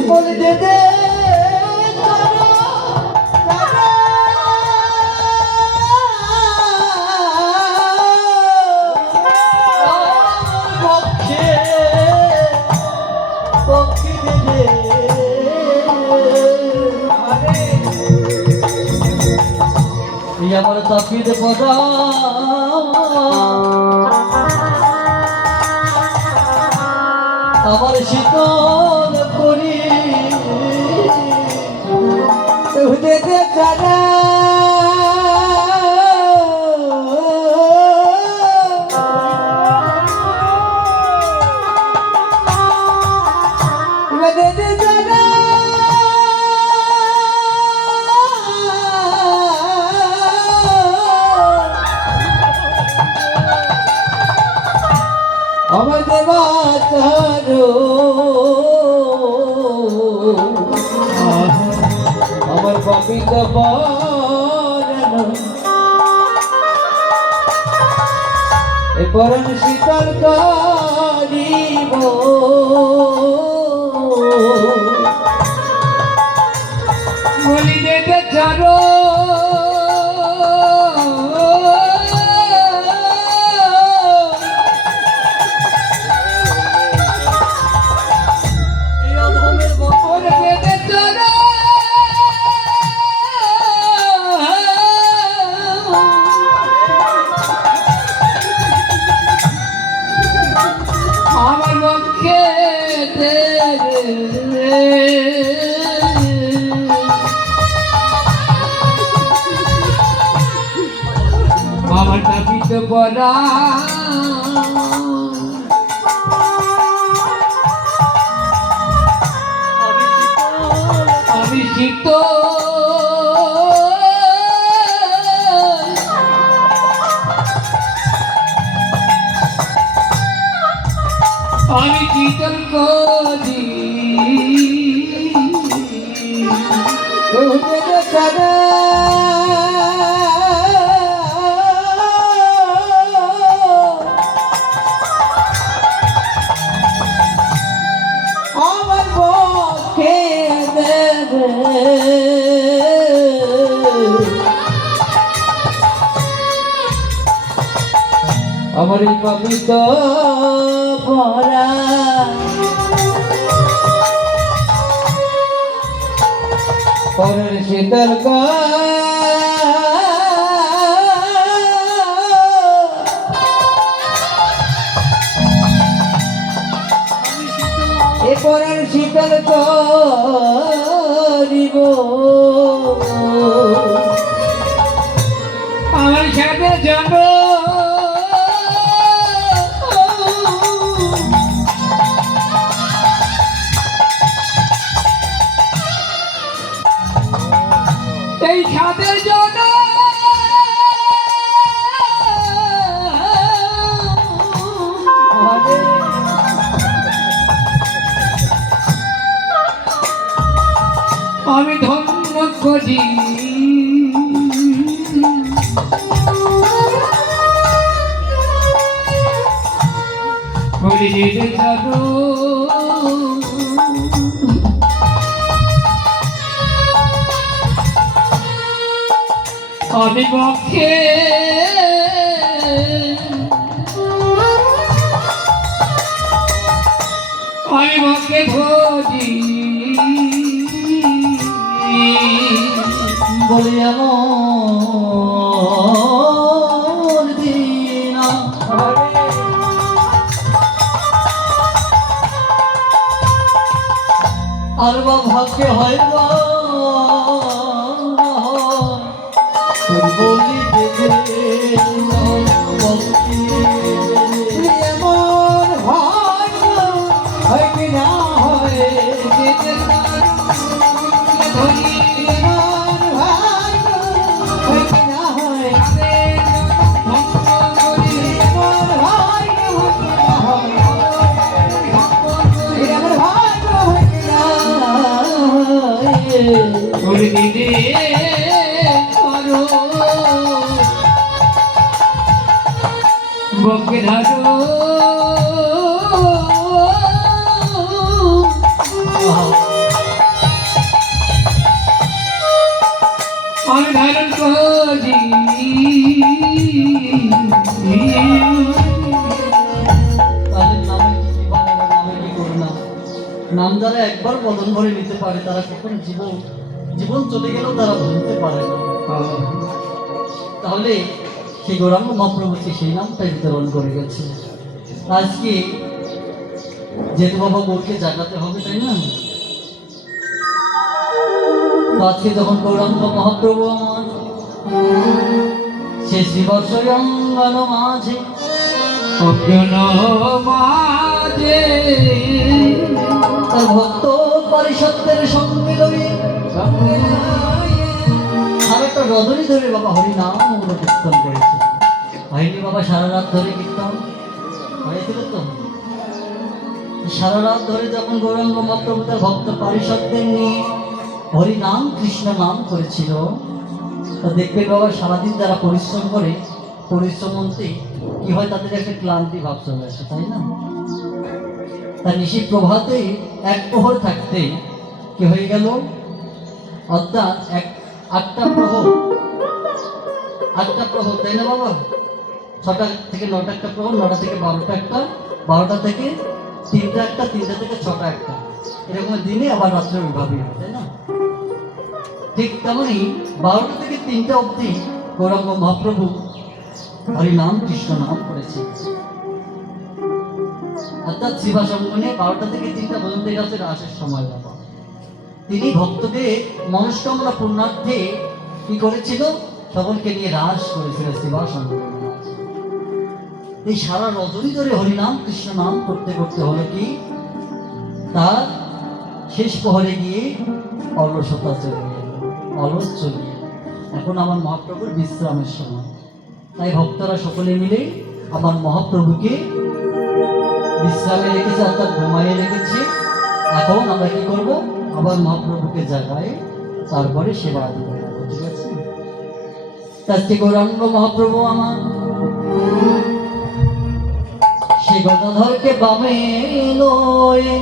বলে দে দে পক্ষে পক্ষে দে এই আমার তাপিতে পড়া আমার শীতল করি উদেতে জানা উদেতে জানা আমাদের বাঁচারো আমার কপিতা বরণ এ পরণ শীতল করিব বলি দেতে চারো এই অধমের বপর আমার পক্ষে আমার তাপিত পড়া আমি শীত আমি শীতল করি আমার পক্ষে আমার এই কবিত পড়া পরের শীতল এ পরের শীতল করিব আমার সাথে জানো এই ছাদের জন্য আমি ধন্য করি বলি যেতে যাবো আমি পক্ষে আর বা ভাগ্যে হয় বা বলি দেবে ভক্তি এমন ভাগ্য হয় কি না হয় যেতে ধরি এমন ভাগ্য হয় কি না হয় ভক্ত করি এমন ভাগ্য হয় কি না হয় এমন ভাগ্য হয় কি না করে দিলে করো বকে ধারো আমি ধারণ করি তাদের নামে কি বলে না, নামে কি করে না। নাম যারা একবার বদন ভরে নিতে পারে তারা কখনো জীবন চলে গেলেও তারা ভুলতে পারে না। তাহলে সেই গৌরাঙ্গ মহাপ্রভুকে সেই নামটাই বিতরণ করে গেছে। আজকে যেহেতু বাবা গৌরকে জাগাতে হবে, তাই না? তো আজকে যখন গৌরাঙ্গ মহাপ্রভু আমার সে শ্রীবৎসই অঙ্গন মাঝে অজ্ঞান মাঝে তার ভক্ত পরিষদের সম্মিলনে সারাটা রজনী ধরে বাবা হরিনাম কীর্তন করেছে। হয়নি বাবা সারা রাত ধরে কীর্তন হয়েছিল তো? সারা রাত ধরে যখন গৌরাঙ্গ মহাপ্রভু তার ভক্ত পারিষদদের নিয়ে হরিনাম কৃষ্ণ নাম করেছিল, তা দেখবেন বাবা সারাদিন যারা পরিশ্রম করে পরিশ্রম অন্তে কি হয়, তাদের একটা ক্লান্তি ভাব চলে আসে, তাই না? তার নিশি প্রভাতে এক প্রহর থাকতে কি হয়ে গেল, অর্থাৎ আটটা প্রহর, তাই না বাবা? 6টা থেকে 9টা একটা প্রহর, 9টা থেকে 12টা একটা, 12টা থেকে 3টা একটা, 3টা থেকে 6টা একটা, এরকম দিনে আবার রাত্রে ওইভাবেই হয়, তাই না? ঠিক তেমনই 12টা থেকে 3টা অবধি গৌরাঙ্গ মহাপ্রভু হরিনাম কৃষ্ণ নাম করেছে। অর্থাৎ শিবাসঙ্গনে 12টা থেকে 3টা পর্যন্ত এটা হচ্ছে রাসের সময় বাবা। তিনি ভক্তদের মনস্কামনা পূর্ণার্থে কি করেছিল, সকলকে নিয়ে রাস করেছিল শিবাসঙ্গনে। এই সারা রজনী ধরে হরিনাম কৃষ্ণ নাম করতে করতে হলো কি, তার শেষ প্রহরে গিয়ে অলসতা চলে গেল, অলস চলে গেল। এখন আমার মহাপ্রভুর বিশ্রামের সময়, তাই ভক্তরা সকলে মিলে আমার মহাপ্রভুকে বিশ্রামে রেখেছে, অর্থাৎ ঘুমাইয়ে রেখেছে। এখন আমরা কি করব, আবার মহাপ্রভুকে জাগায় তারপরে সেবা দিব, ঠিক আছে? আজকে গৌরাঙ্গ মহাপ্রভু আমার সে গদাধরকে বামে লয়ে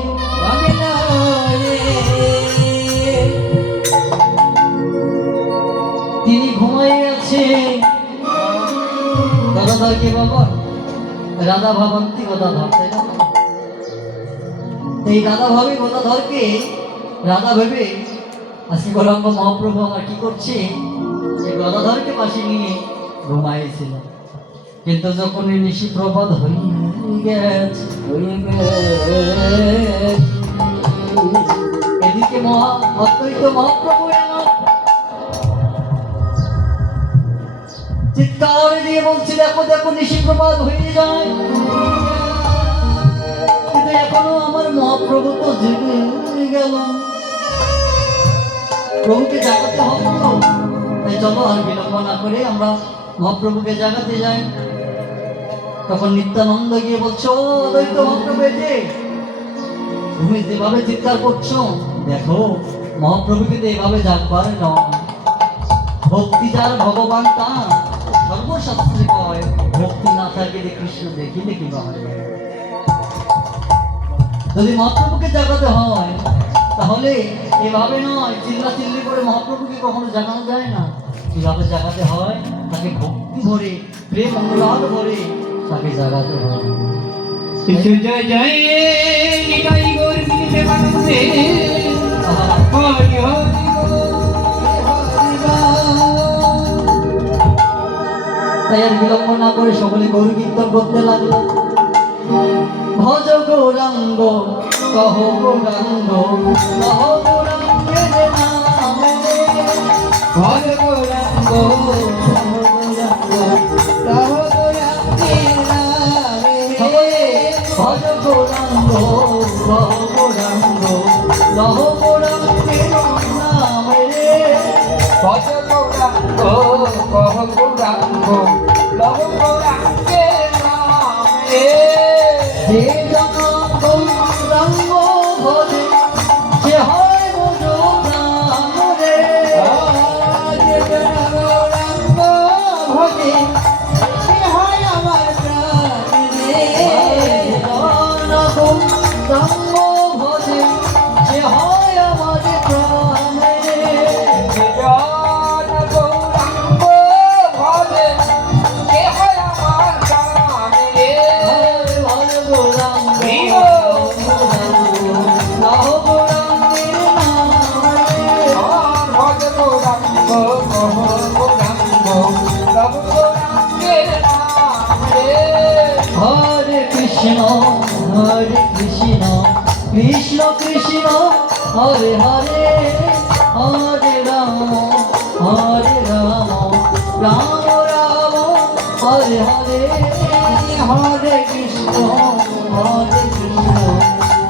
তিনি ঘুমাই আছে। গদাধরকে বাবা রাধা ভাবন্তি গদাধর, তাই না? এই রাধা ভাবে গদাধরকে রাধা ভেবে আজকে গৌরাঙ্গ মহাপ্রভু আমার কি করছে, এই গদাধরকে পাশে নিয়ে ঘুমাইছিল। কিন্তু যখন এই নিশি প্রভাত হয়ে গেছে, এদিকে অদ্বৈত মহাপ্রভু আমার চিৎকার দিয়ে বলছি, দেখো দেখো নিশি প্রভাত হয়ে যায়, কিন্তু এখনো আমার মহাপ্রভু তো জেগে গেল। প্রভুকে জাগাতে হবে তো, তাই চলো আর বিলম্ব না করে আমরা মহাপ্রভুকে জাগাতে যাই। তখন নিত্যানন্দ গিয়ে বলছো, ও অদ্বৈত মহাপ্রভু, যে তুমি যেভাবে চিৎকার করছো, দেখো মহাপ্রভুকে তো এভাবে জাগবার নয়। ভক্তি যার ভগবান তার, সর্বশাস্ত্রে কয় ভক্তি না থাকিলে কৃষ্ণ দেখিলে কি হয়। যদি মহাপ্রভুকে জাগাতে হয় তাহলে এভাবে নয়, চিল্লা চিল্লি করে মহাপ্রভুকে কখনো জাগানো যায় না। কিভাবে জাগাতে হয়, তাকে ভক্তি ভরে প্রেম অনুরাগ ভরে তাকে জাগাতে হয়। জয় জয় নিতাই গৌর প্রেমানন্দে হরি হরি তাই আর বিলম্ব না করে সকলে গৌর কীর্তন করতে লাগলো। ভজ গৌরাঙ্গ কহ গৌরাঙ্গ লহ গৌরাঙ্গের নাম রে ভজ গৌরাঙ্গ লহ গৌরাঙ্গের নামে ভজ গৌরাঙ্গ লহ গৌরাঙ্গ লহ গৌরাঙ্গের নাম রে ভজ গৌরাঙ্গ কহ গৌরাঙ্গ লহ গৌরাঙ্গের নামে যে জন গৌরাঙ্গ ভজে সে হয় মোর প্রাণ রে যে জন গৌরাঙ্গ ভজে সে হয় আমার প্রাণ রে গৌরাঙ্গ ভজে সে হয় আমার প্রাণ রে যে জন গৌরাঙ্গ ভজে সে হয় আমার প্রাণ রে ভজ গৌরাঙ্গ লহ গৌরাঙ্গের নাম রে ভজ গৌরাঙ্গ কহ গৌরাঙ্গ লহ গৌরাঙ্গের নামে হরে কৃষ্ণ কৃষ্ণ কৃষ্ণ হরে হরে হরে রাম রাম রাম হরে হরে হরে কৃষ্ণ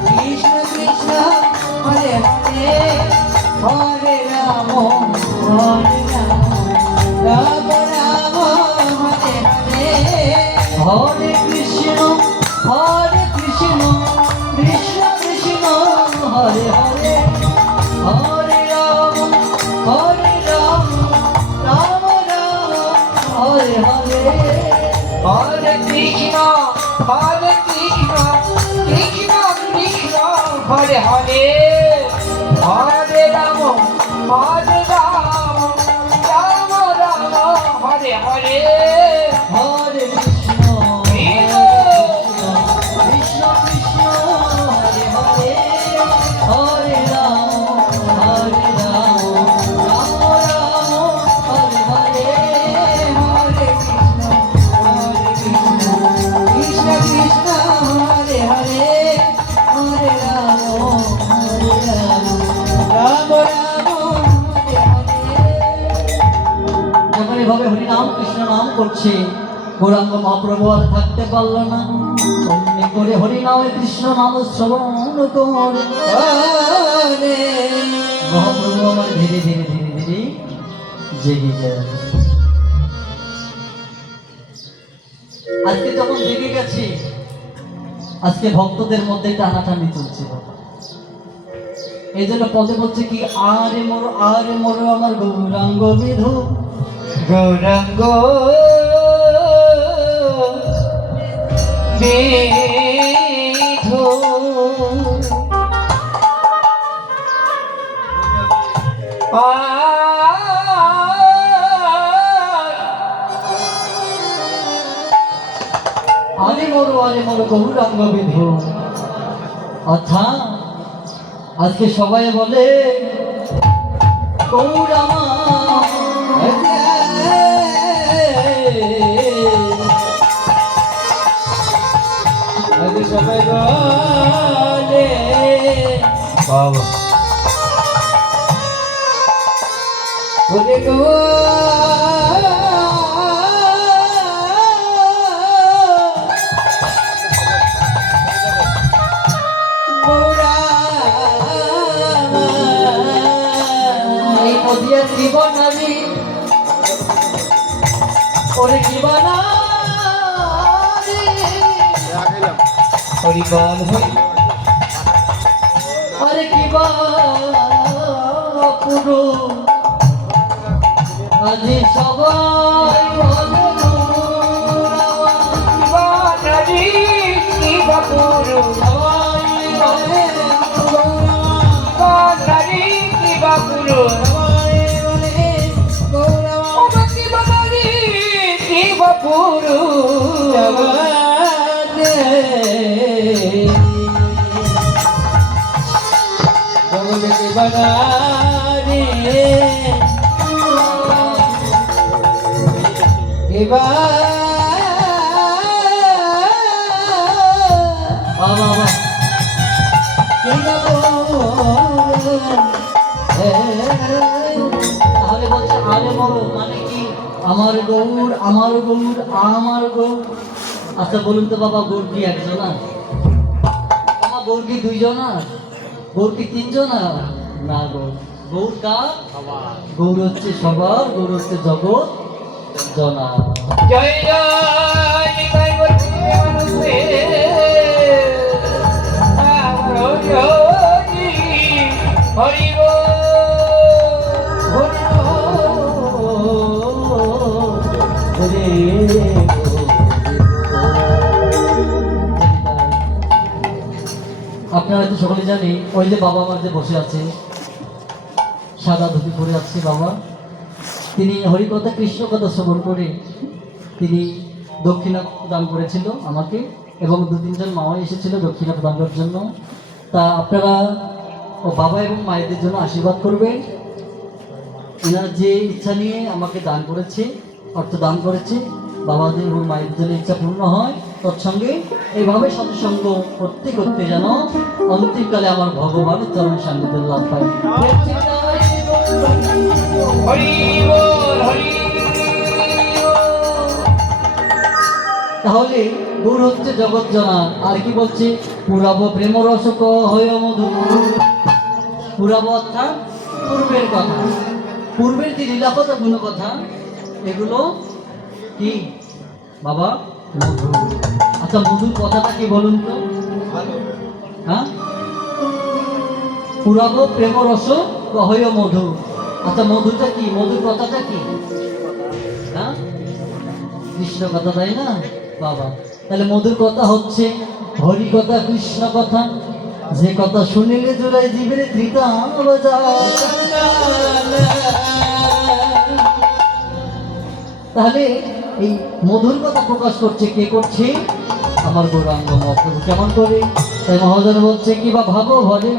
কৃষ্ণ কৃষ্ণ হরে হরে হরে রাম রাম রাম হরে হরে হরে কৃষ্ণ কৃষ্ণ কৃষ্ণ হরে হরে হরে রাম রাম রাম হরে হরে হরে কৃষ্ণ কৃষ্ণ কৃষ্ণ হরে হরে হরে রাম রাম রাম হরে হরে হরে কৃষ্ণ কৃষ্ণ কৃষ্ণ হরে হরে হরে রাম রাম রাম হরে হরে হরে কৃষ্ণ কৃষ্ণ হরে হরে হরে রাম রাম হরে হরে যখন এভাবে হরিনাম কৃষ্ণ নাম করছে গৌরাঙ্গ মহাপ্রভু আর থাকতে পারল না অমনি করে হরিনামে কৃষ্ণ নাম শ্রবণ করে হরে মহাপ্রভু আমার ধীরে ধীরে ধীরে ধীরে জেগে যায়। আজকে যখন জেগে গেছি আজকে ভক্তদের মধ্যে টানাটানি চলছে বাবা। এই জন্য পদে বলছে কি আরে মোর আমার গৌরাঙ্গ বিধু গৌরাঙ্গ বিধু আরে মোর গৌরাঙ্গ বিধু অর্থাৎ আজকে সবাই বলে গৌরামা সবাই বলে বাবা বলে গো এই নদিয়ার জীবনারি ওরে জীবনারি হরিবল হরি আরে কিবা পুরো আজি সবাই বলে গৌরামা নারী কি বাপুরু সবাই বলে গৌরামা নারী কি বাপুরু কি বাবারি কি বাপুরু জগতে বানারে এবার বাবা তাহলে বলছে আরে বড় মানে কি আমার গৌর আমার গৌর আমার গৌর। আচ্ছা বলুন তো বাবা, গৌর কি একজনা? বাবা গৌর কি দুইজনা? গৌর কি তিনজনা? না গৌর, গৌর কার? গৌর হচ্ছে সবার, গৌর হচ্ছে জগৎ জনা। জয় জয় নিতাই বলছি মানুষে আমার হরি হরি গো হরি হরে আপনারা তো সকলে জানি, ওই যে বাবা আমার যে বসে আছে সাদা ধুতি পরে আছে বাবা, তিনি হরিকথা কৃষ্ণ কথা শ্রবণ করে তিনি দক্ষিণা প্রদান করেছিল আমাকে, এবং দু তিনজন মাও এসেছিল দক্ষিণা প্রদান করার জন্য। তা আপনারা ও বাবা এবং মায়েদের জন্য আশীর্বাদ করবেন। এনারা যে ইচ্ছা নিয়ে আমাকে দান করেছে, অর্থ দান করেছে, বাবাদের এবং মায়েদের জন্য ইচ্ছা পূর্ণ হয়। তৎসঙ্গে এইভাবে সৎসঙ্গ করতে করতে যেন অন্তিমকালে আমার ভগবানের চরণ সান্নিধ্য লাভ পায়। হরি বল হরি তাহলে গৌর হচ্ছে জগৎ জনা। আর কি বলছে? পুরাব প্রেম রসক হয় মধু। পুরাব অর্থাৎ পূর্বের কথা, পূর্বের যে লীলা কথা গুণ কথা, এগুলো কি বাবা? মধু। আচ্ছা মধুর কথাটা কি বলুন তো? হ্যাঁ, পুরাব প্রেম রস হয় মধু। আচ্ছা মধুটা কি? মধুর কথাটা কি? হ্যাঁ, কৃষ্ণ কথা, তাই না বাবা? তাহলে মধুর কথা হচ্ছে হরি কথা, কৃষ্ণ কথা, যে কথা শুনিলে জোড়ায় জীবের তৃতা তাহলে এই মধুর কথা প্রকাশ করছে কে? করছে আমার গৌরাঙ্গ মহাপ্রভু। কেমন করে? তাই মহাজন বলছে কি বা ভাবো ভরে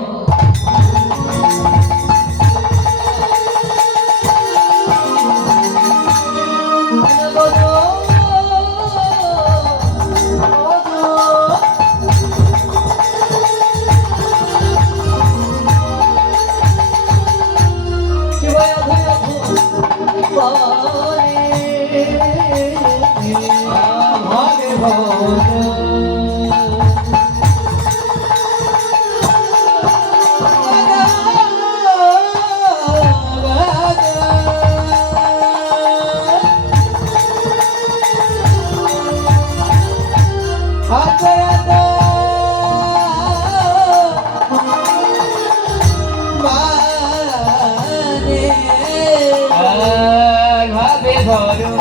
ভাবে ধরো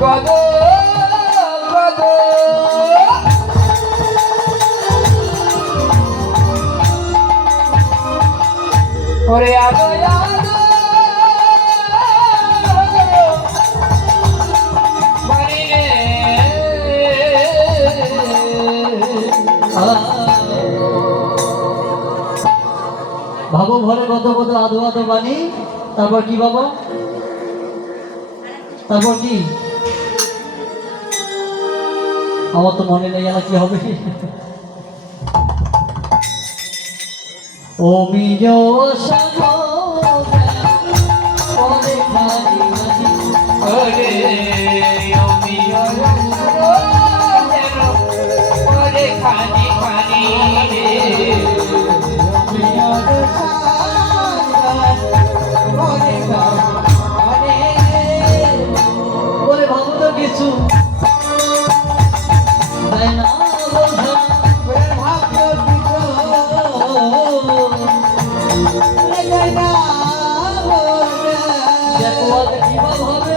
গদ গদ ওরে আদো আদো বাড়ি রে ভাবো ভরে কত কত আধো আধো বাণী। তারপর কি বাবা? তারপর কি? আমার তো মনে নেই, আর কি হবে? ও মিজো সাগো ওরে খালি খালি ওরে আমি ওরে খানি খানি রে বলে ভাবো তো কিছু তাই না বোঝা দেখো আগে কিভাবে হবে।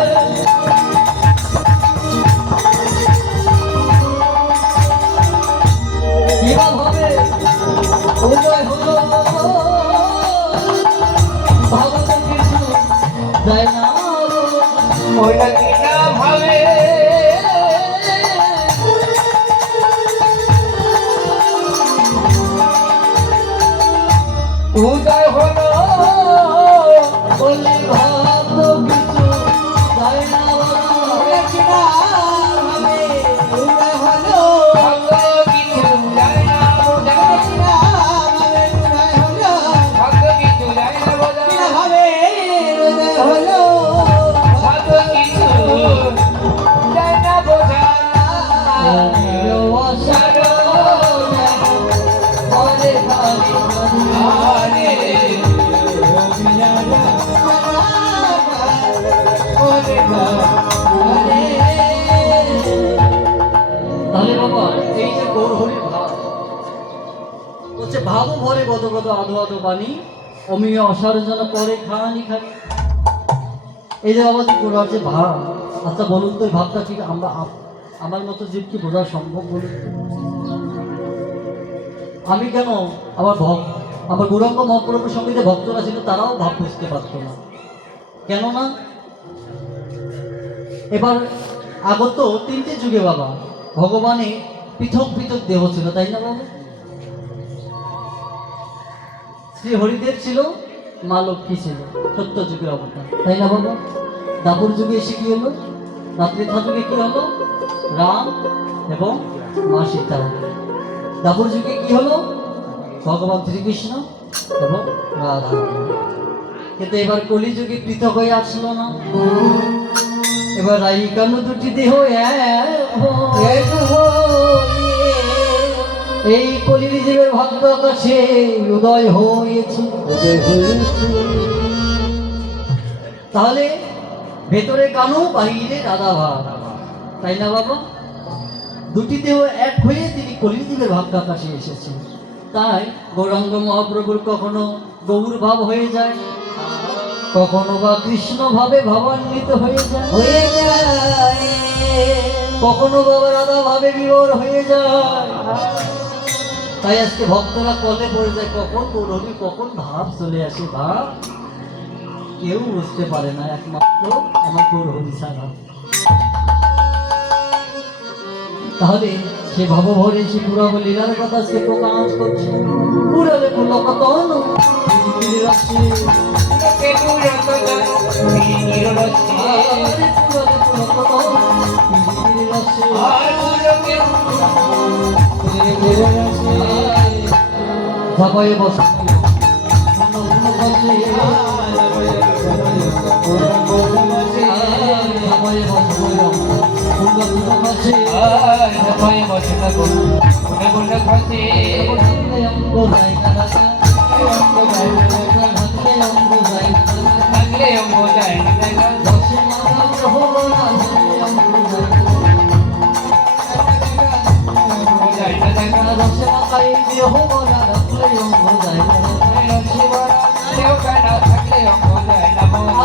কিভাবে হবে? উদয় হলো ভাবো তো কিছু তাই না ওইটা কিনা ভাবে উদয় হলো বললে ভাবো কিছু তাই না ওইটা কিনা ভাবে উদয় হলো ভালো কিছু যায় না ওইটা কিনা ভাবে ভাবো ভরে গত গত আধো আধো পানি অমিয় অসার যেন পরে খানি খানি। এই যে বাবা যে করে আছে ভাব, আচ্ছা বলুন তো এই ভাবটা ঠিক আমরা আমার মতো জীব কি বোঝা সম্ভব বলুন তো? আমি কেন আমার গৌরাঙ্গ মহাপ্রভুর সঙ্গে যে ভক্তরা ছিল তারাও ভাব বুঝতে পারতো না, কেননা এবার আগত তিনটে যুগে বাবা ভগবানের পৃথক পৃথক দেহ ছিল, তাই না বাবা? শ্রী হরিদেব ছিল, মা লক্ষ্মী ছিল, সত্য যুগের অবতার, তাই না বাবা? দাপুর যুগে এসে কি হলো? রাত্রিথা যুগে কি হলো? রাম এবং মা সীতা। দাপুর যুগে কি হলো? ভগবান শ্রীকৃষ্ণ এবং রাধা। কিন্তু এবার কলি যুগে পৃথক হয়ে আসলো না, এবার রাইকানু দুটি দেহ এক এই কলির জীবের ভাগ্য আকাশে উদয় হয়েছে। তাহলে ভেতরে কানু বাহিরে রাধা ভাব, তাই না বাবা? দুটি দেহ এক হয়ে তিনি কলির জীবের ভাগ্য আকাশে এসেছেন। তাই গৌরাঙ্গ মহাপ্রভুর কখনো গৌর ভাব হয়ে যায়, কখনো বা কৃষ্ণ ভাবে ভাবান্বিত হয়ে যায়, কখনো বাবা রাধা ভাবে বিভোর হয়ে যায়। তাই আজকে ভক্তরা কলে পড়ে যায়, কখন গৌরবী কখন ভাব চলে আসে, ভাব কেউ বুঝতে পারে না, একমাত্র আমার গৌরবী ছাড়া। তাহলে সে ভবভরে সে পুরাব লীলার কথা সে প্রকাশ করছে। পুরালে পুলকতন ঝাপায়ে বসে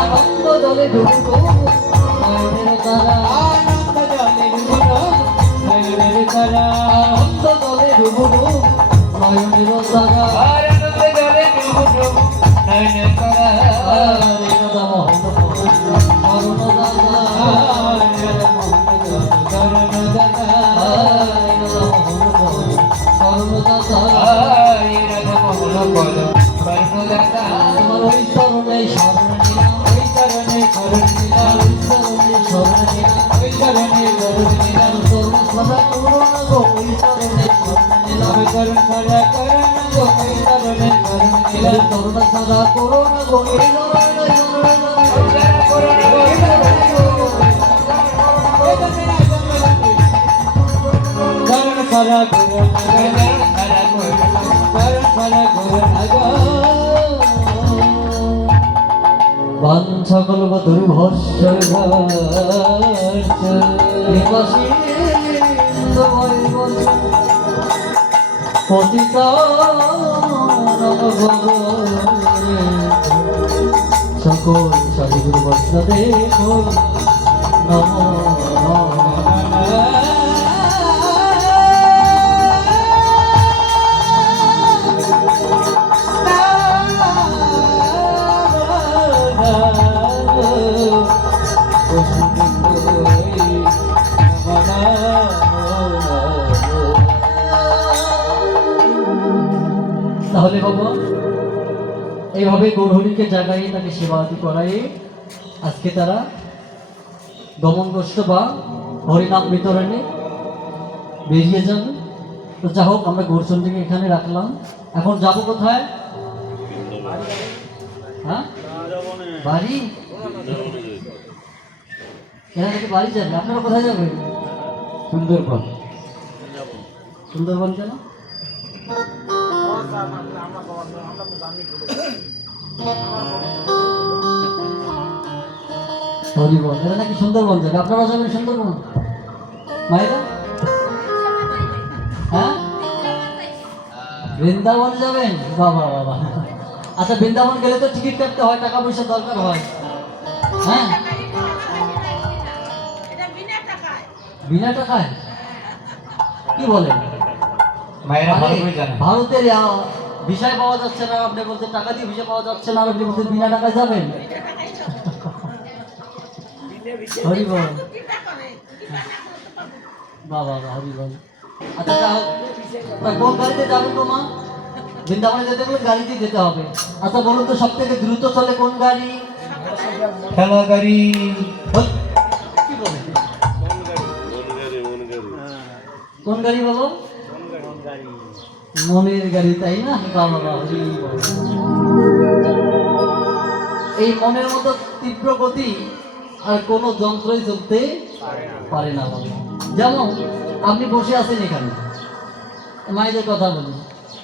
আনন্দ জলে ডুবো নয়নের তারা, আনন্দ জলে ডুবো নয়নের তারা, আনন্দ জলে ডুবো নয়নের তারা, আনন্দ জলে ডুবো নয়নের তারা। রেণুদা মোহন করুণ দাদা, রেণুদা মোহন করুণ দাদা, রেণুদা মোহন করুণ দাদা, রেণুদা মোহন করুণ দাদা। তোমার ওই চরণে শরণ নিলাম, ওই চরণে করুণ নিলাম, ওই চরণে শরণ নিলাম, ওই চরণে করুণ নিলাম। চরণ সদা করুণ গো, ওই চরণে শরণ নিলাম, ওই চরণ সদা করুণ গো, ওই চরণে করুণ নিলাম। চরণ সদা করুণ গো, এই চরণে করুণ গো, এই চরণে চরণ সদা করুণ সকল সকল সাধুগুরু বৈষ্ণদেব নমঃ। তাহলে বাবা এইভাবে গৌরহরিকে জাগাই তাকে সেবাদি করাই আজকে তারা গমনগ্রস্ত বা হরিনাম বিতরণে বেরিয়ে যাবে। তো যা হোক আমরা গৌরচন্ডীকে এখানে রাখলাম, এখন যাব কোথায়? হ্যাঁ বাড়ি, এখান থেকে বাড়ি যাবে। আপনারা কোথায় যাবেন? সুন্দরবন। সুন্দরবন কেন? হরিবন, এটা নাকি সুন্দরবন যাবে। আপনারা যাবেন সুন্দরবন মায়েরা? হ্যাঁ বৃন্দাবন যাবেন? বাবা বাবা। আচ্ছা, বৃন্দাবন গেলে তো টিকিট কাটতে হয়, টাকা পয়সা দরকার হয়, হ্যাঁ? বিনা টাকায়? কি বলেন? মায়েরা ভালো আরে, করে জানে। ভারতের ভিসায় পাওয়া যাচ্ছে না, আপনি বলতে টাকা দিয়ে ভিসা পাওয়া যাচ্ছে না, আর আপনি বলতে বিনা টাকায় যাবেন? হরি বল। বাবা বাবা, হরি বল। আচ্ছা, তা কোন গাড়িতে যাবেন গো মা? বৃন্দাবনে যেতে গেলে গাড়িতে যেতে হবে। আচ্ছা বলুন তো, সব থেকে দ্রুত চলে কোন গাড়ি? ঠেলা গাড়ি। হল, কি বলে? কোন গাড়ি বাবা? মনের গাড়ি, তাই না? বাবা বাবা, হরি বল। এই মনের মতো তীব্র গতি আর কোনো যন্ত্রই চলতে পারে না বাবা। যেমন আপনি বসে আছেন এখানে, মায়েদের কথা বলি,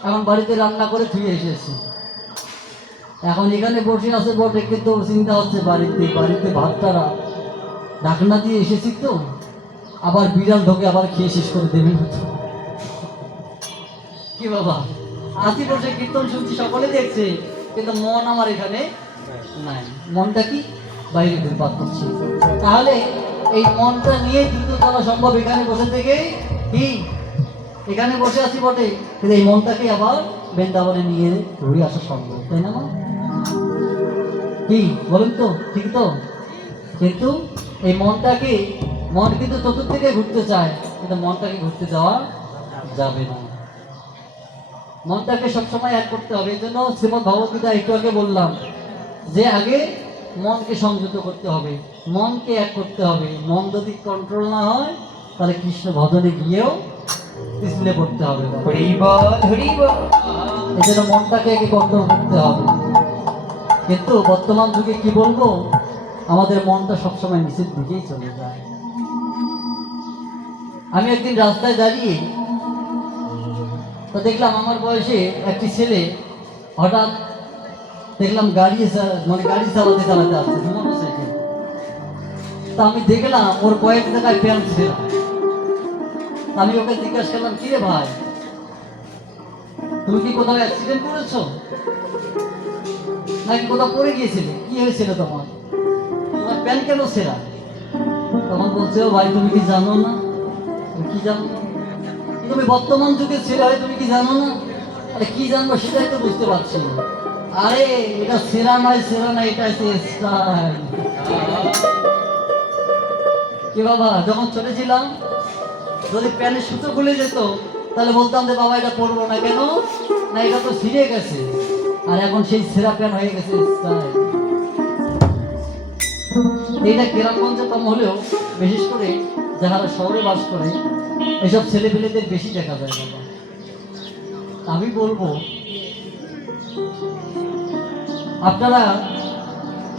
এখন বাড়িতে রান্না করে ধুয়ে এসেছি, এখন এখানে বসে আছে বটে, কিন্তু চিন্তা হচ্ছে বাড়িতে ভাতটারা ঢাকনা দিয়ে এসেছি তো, আবার বিড়াল ঢোকে আবার খেয়ে শেষ করে দেবে না তো। কি বাবা, আসি বসে কীর্তন শুনছি, সকলে দেখছে, কিন্তু মন আমার এখানে নাই। মনটা কি বাইরে ঘুরপাক করছে। তাহলে এই মনটা নিয়ে দ্রুত চলা সম্ভব এখানে বসে থেকে। কি এখানে বসে আছি বটে, কিন্তু এই মনটাকে আবার বৃন্দাবনে নিয়ে ঘুরে আসা সম্ভব, তাই না মা? কি বলুন তো, ঠিক তো? কিন্তু এই মন কিন্তু চতুর্দিকে ঘুরতে চায়, কিন্তু মনটাকে ঘুরতে দেওয়া যাবে না। মনটাকে সবসময় এক করতে হবে। এই জন্য শ্রীমদ্ ভগবদ্গীতা একটু আগে বললাম যে আগে মনকে সংযত করতে হবে, মনকে এক করতে হবে। মন যদি কন্ট্রোল না হয়, তাহলে কৃষ্ণ ভজনে গিয়েও পিছলে পড়তে হবে। হরি বল, হরি বল। এই জন্য মনটাকে আগে কন্ট্রোল করতে হবে। কিন্তু বর্তমান যুগে কি বলবো, আমাদের মনটা সবসময় নিচের দিকেই চলে যায়। আমি একদিন রাস্তায় দাঁড়িয়ে তো দেখলাম আমার বয়সে একটি ছেলে হঠাৎ দেখলাম গাড়ি চালাতে চালাতে আসছে মোটরসাইকেল। তা আমি দেখলাম ওর কয়েক জায়গায় প্যান্ট ছিল। আমি ওকে জিজ্ঞাসা করলাম, কি রে ভাই, তুমি কি কোথাও অ্যাক্সিডেন্ট করেছো নাকি কোথাও পড়ে গিয়েছিলে? কি হয়েছিল তোমার প্যান্ট কেন ছেঁড়া? তখন বলছে, ও ভাই তুমি কি জানো না? কি জানো? তুমি বর্তমান যুগের ছেলে হয়, তুমি কি জানো না? আরে কি জানবো, সেটাই তো বুঝতে পারছি না। আরে এটা সেরা নয়, এটা স্টাইল। কি বাবা, যখন ছোটেছিলাম যদি প্যান্টের সুতো খুলে যেত, তাহলে বলতাম যে বাবা এটা পরবো না। কেন না, এটা তো ছিঁড়ে গেছে। আর এখন সেই সেরা প্যান্ট হয়ে গেছে স্টাইল। এইটা গ্রামগঞ্জে কম হলেও বিশেষ করে যারা শহরে বাস করে, এসব ছেলেপেলেদের বেশি দেখা যায় বাবা। আমি বলবো, আপনারা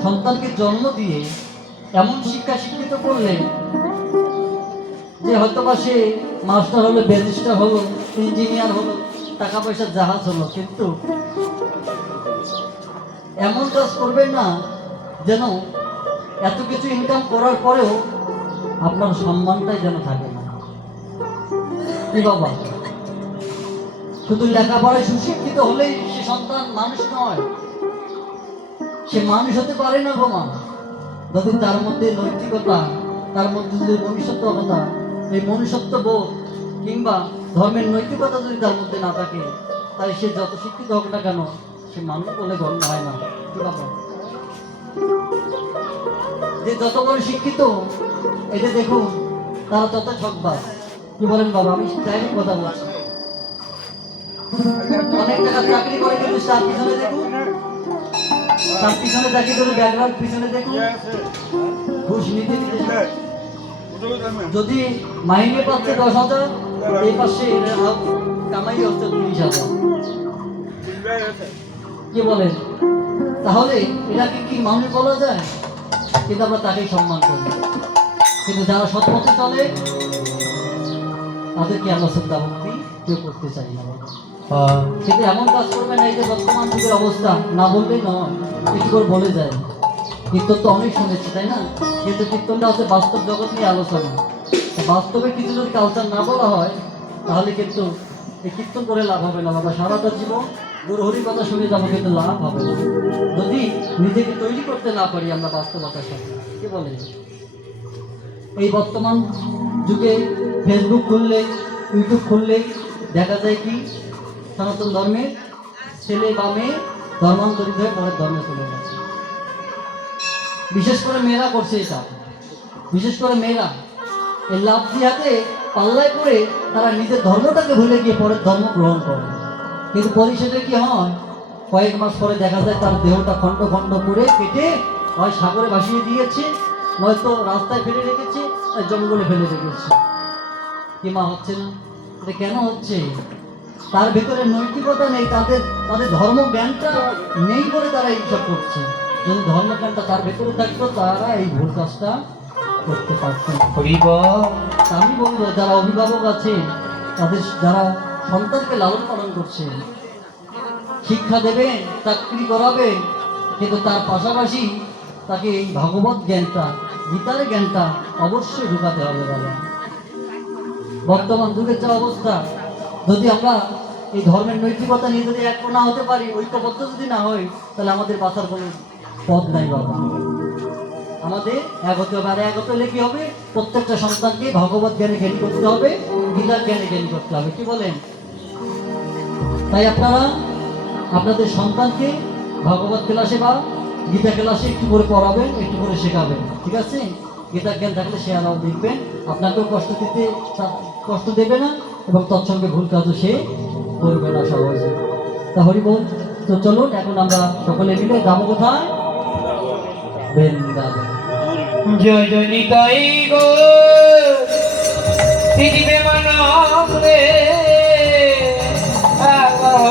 সন্তানকে জন্ম দিয়ে এমন শিক্ষিত করলে যে হয়তো বা সে মাস্টার হলো, ব্যারিস্টার হলো, ইঞ্জিনিয়ার হলো, টাকা পয়সার জাহাজ হলো, কিন্তু এমন কাজ করবেন না যেন এত কিছু ইনকাম করার পরেও আপনার সম্মানটাই যেন থাকে না। কি বাবা, শুধু লেখাপড়ায় সুশিক্ষিত হলেই সে সন্তান মানুষ নয়, সে মানুষ হতে পারে না গোমা। যদি তার মধ্যে নৈতিকতা, তার মধ্যে যদি মনুষ্যত্বতা, এই মনুষ্যত্ব বোধ কিংবা ধর্মের নৈতিকতা যদি তার মধ্যে না থাকে, তাহলে সে যত শিক্ষিত হোক না কেন, সে মানুষ বলে গণ্য হয় না। কি বাবা, যে যত বড় শিক্ষিত, এটা দেখুন তারা তত ঠকবাজ। কি বলেন বাবা, আমি ডাইরেক্ট কথা বলছি। অনেক টাকা চাকরি করে, কিন্তু তার পিছনে দেখুন, তার পিছনে চাকরি করে ব্যাকগ্রাউন্ড পিছনে দেখুন ঘুষ নিতে নিতে। যদি মাইনে পাচ্ছে 10,000, এই পাশে কামাই হচ্ছে 20,000। কি বলেন, তাহলে এটাকে কি মানুষ বলা যায়? কিন্তু আমরা তাকেই সম্মান করি। কিন্তু যারা সৎপথে চলে তাদেরকে আমরা শ্রদ্ধা ভক্তি কেউ করতে চাই না। কিন্তু এমন কাজ করবে না, এই যে বর্তমান যুগের অবস্থা, না বললেই নয়, একটু করে বলে যায়। কীর্তন তো অনেক শুনেছি, তাই না? কিন্তু কীর্তনটা হচ্ছে বাস্তব জগৎ নিয়ে আলোচনা। বাস্তবে কিছু যদি কালচার না বলা হয়, তাহলে কিন্তু এই কীর্তন করে লাভ হবে না বাবা, সারাটা জীবন গুরু হরি কথা শুনে যাবো কিন্তু লাভ হবে না যদি নিজেকে তৈরি করতে না পারি আমরা বাস্তবতার সাথে। কি বলে এই বর্তমান যুগে ফেসবুক খুললে ইউটিউব খুললে দেখা যায় কি সনাতন ধর্মের ছেলে বা মেয়ে ধর্মান্তরিত হয়ে পরের ধর্মে চলে যাচ্ছে। বিশেষ করে মেয়েরা করছে এটা, বিশেষ করে মেয়েরা এই লাভ দিয়াতে পাল্লায় পড়ে তারা নিজের ধর্মটাকে ভুলে গিয়ে পরের ধর্ম গ্রহণ করে। কিন্তু পরিশেষে কি হয়, কয়েক মাস পরে দেখা যায় তার দেহটা খণ্ড খণ্ড করে কেটে হয় সাগরে ভাসিয়ে দিয়েছে, নয়তো রাস্তায় ফেলে রেখেছে, আর জঙ্গলে ফেলে রেখেছে। কি মা হচ্ছে না? এটা কেন হচ্ছে? তার ভেতরে নৈতিকতা নেই, তাদের তাদের ধর্মজ্ঞানটা নেই বলে তারা এইসব করছে। যদি ধর্মজ্ঞানটা তার ভেতরে থাকতো তারা এই ভুল কাজটা করতে পারতেন। আমি বলবো যারা অভিভাবক আছে, তাদের যারা সন্তানকে লালন পালন করছে, শিক্ষা দেবেন, চাকরি করাবেন, কিন্তু তার পাশাপাশি তাকে এই ভাগবত জ্ঞানটা, গীতার জ্ঞানটা অবশ্যই ঢুকাতে হবে বাবা। বর্তমান যুগের যা অবস্থা, যদি আমরা এই ধর্মের নৈতিকতা নিয়ে যদি এক না হতে পারি, ঐক্যবদ্ধ যদি না হই, তাহলে আমাদের বাঁচার কোনো পথ নাই বাবা। আমাদের এক হতে হবে, আর এক হতে হলে কি হবে? প্রত্যেকটা সন্তানকে ভগবত জ্ঞানে জ্ঞানী করতে হবে, গীতার জ্ঞানে জ্ঞানী করতে হবে। কি বলেন? তাই আপনারা আপনাদের সন্তানকে ভগবত ক্লাসে বা গীতা ক্লাসে একটু করে পড়াবেন, একটু করে শেখাবেন, ঠিক আছে? গীতার জ্ঞান থাকলে সে আরও দেখবেন আপনাকেও কষ্ট দেবে না, এবং তৎসঙ্গে ভুল কাজও সে করবে না সহজে। তা হরি বল। তো চলুন এখন আমরা সকলে মিলে যাবো কোথায়? বৃন্দাবন। জয় জয় নিতাই গো পৃথিবী মানব রে,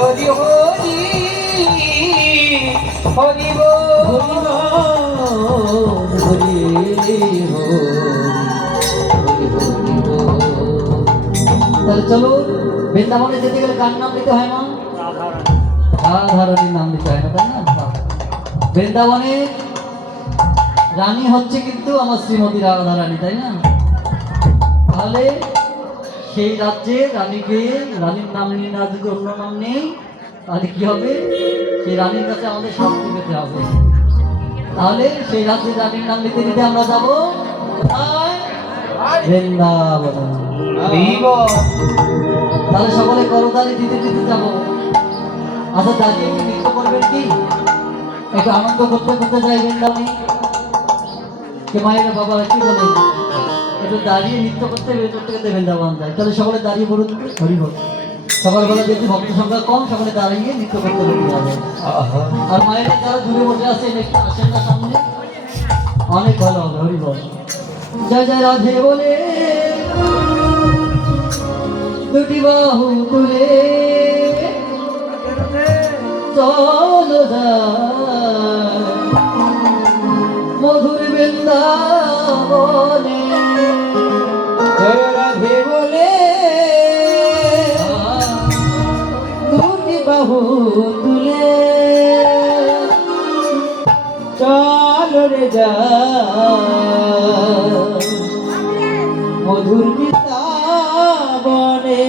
হরি হরি হরি বল, হরি তাহলে চলো, বৃন্দাবনে যেতে গেলে কার নাম নিতে হয় না? রাধারানীর নাম নিতে হয় না, তাই না? বৃন্দাবনে রানী হচ্ছে কিন্তু আমার শ্রীমতী রাধারানী, তাই না? তাহলে সেই রাজ্যে রানীকে, রানীর নাম নিয়ে না যদি অন্য নাম নেই, তাহলে কি হবে? সেই রানীর কাছে আমাদের শাস্তি পেতে হবে। তাহলে সেই রাজ্যে রানীর নাম নিতে নিতে আমরা যাবো বৃন্দাবন। তাহলে সকলে করতালি দিতে দিতে যাবো। আচ্ছা, দাঁড়িয়ে কি নৃত্য করবেন? কি একটু আনন্দ করতে করতে যাই বৃন্দাবনে? কে মায়েরা বাবা কি বলেন? একটু দাঁড়িয়ে নৃত্য করতে করতে বৃন্দাবন যায়। তাহলে সকলে দাঁড়িয়ে বলুন হরি বল। সকালবেলা যেহেতু ভক্ত সংখ্যা কম, সকলে দাঁড়িয়ে নৃত্য করতে করতে যাবে। আর মায়েরা যারা দূরে বসে আছেন একটু আসেন না সামনে, অনেক ভালো হবে। হরি বল। জয় জয় রাধে বলে দুটি বাহু তুলে চলো যায় মধুর বৃন্দাবনে। জয় রাধে বলে দুটি বাহু তুলে চলো রে যা মধুর বৃন্দাবনে।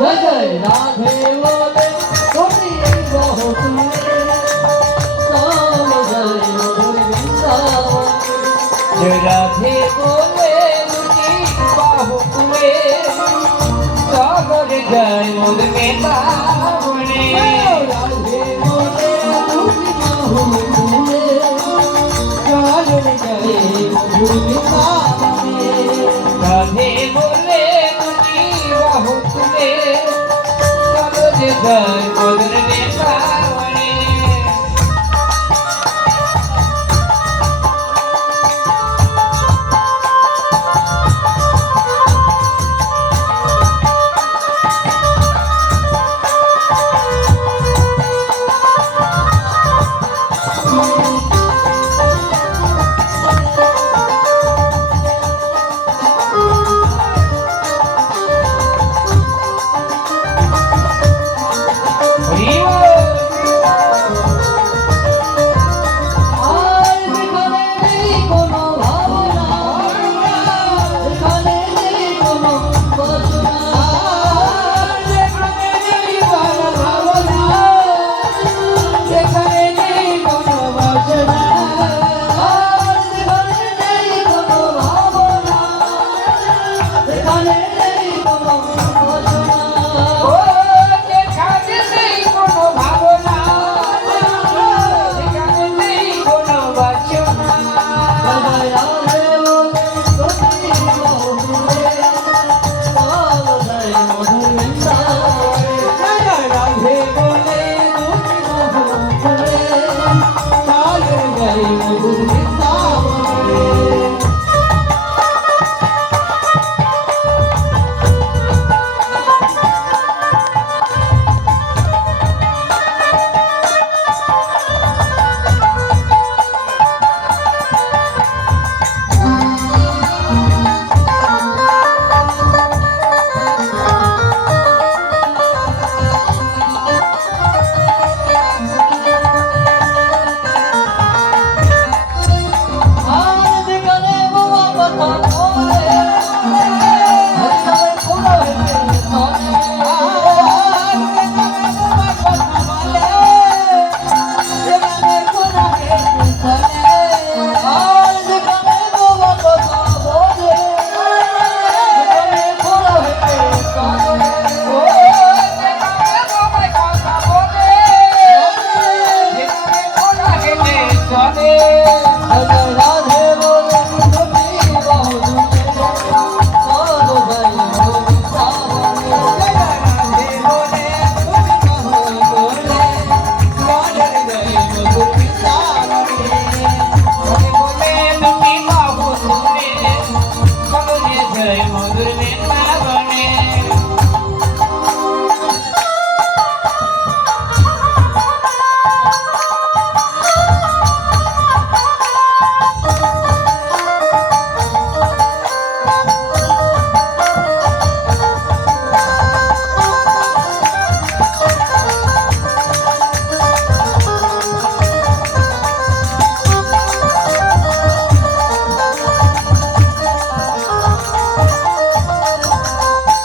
জয় জয় রাধে বলে দুটি বাহু তুলে চলো যায় মধুর বৃন্দাবনে। জয় রাধে বলে দুটি বাহু তুলে চলো রে যায় মধুর বৃন্দাবনে। রাধে বলে দুটি বাহু তুলে চলো যায় মধুর বৃন্দাবনে। রাধে বলে দুটি বাহু তুলে চলো রে যায় মধুর বৃন্দাবনে। হরি যেখানে নেই কোনো বাসনা, ও যেখানে নেই কোনো ভাবনা, যেখানে নেই কোনো বাসনা। জয় রাধে বলে তুমি বহুদূরে, চলো যাই মধুর বৃন্দাবনে। জয় রাধে বলে তুমি বহুদূরে, চলো যাই মধুর বৃন্দাবনে। আর যেখানে বাবা কথা বলে, হরিনামের কোনো হেঁটে চলে। আর যেখানে বাবা কথা বলে, যেখানে কোনো হেঁটে চলে। জয় রাধে বলে তুমি বহুদূরে, চলো যাই মধুর বৃন্দাবনে। মধুর বৃন্দাবনে।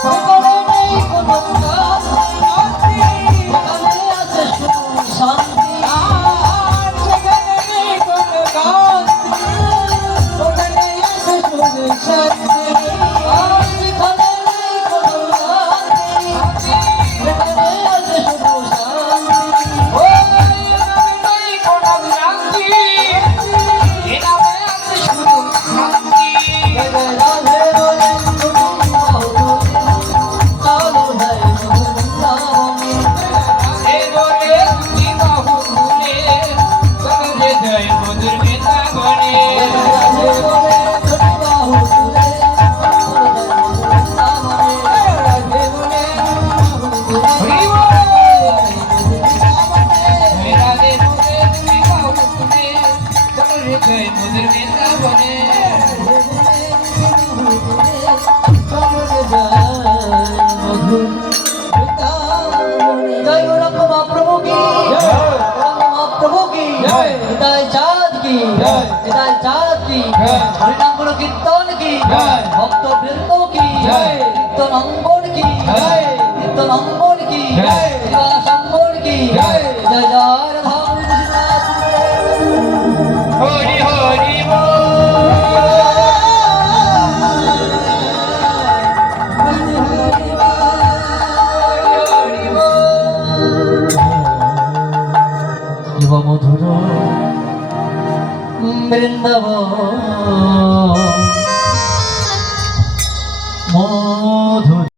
যেখানে নেই কোনো শান্তি, যেখানে আছে শুধু শান্তি। আর যেখানে নেই কোনো শান্তি, যেখানে আছে শুধু শান্তি। জয় রাধে বলে তুমি বহুদূরে, চলো যাই মধুর বৃন্দাবনে। জয় রাধে বলে তুমি বহুদূরে, চলো যাই মধুর जय हो रंग महाप्रभु की रंग महाप्रभु की हृदय चाँद की हृदय चाँद की हरिनाम कीर्तन की भक्त वृंदों की कीर्तन अंगन की कीर्तन अंगन की संगन की जय जय राधा হরি হরি শিব মধুর বৃন্দাবন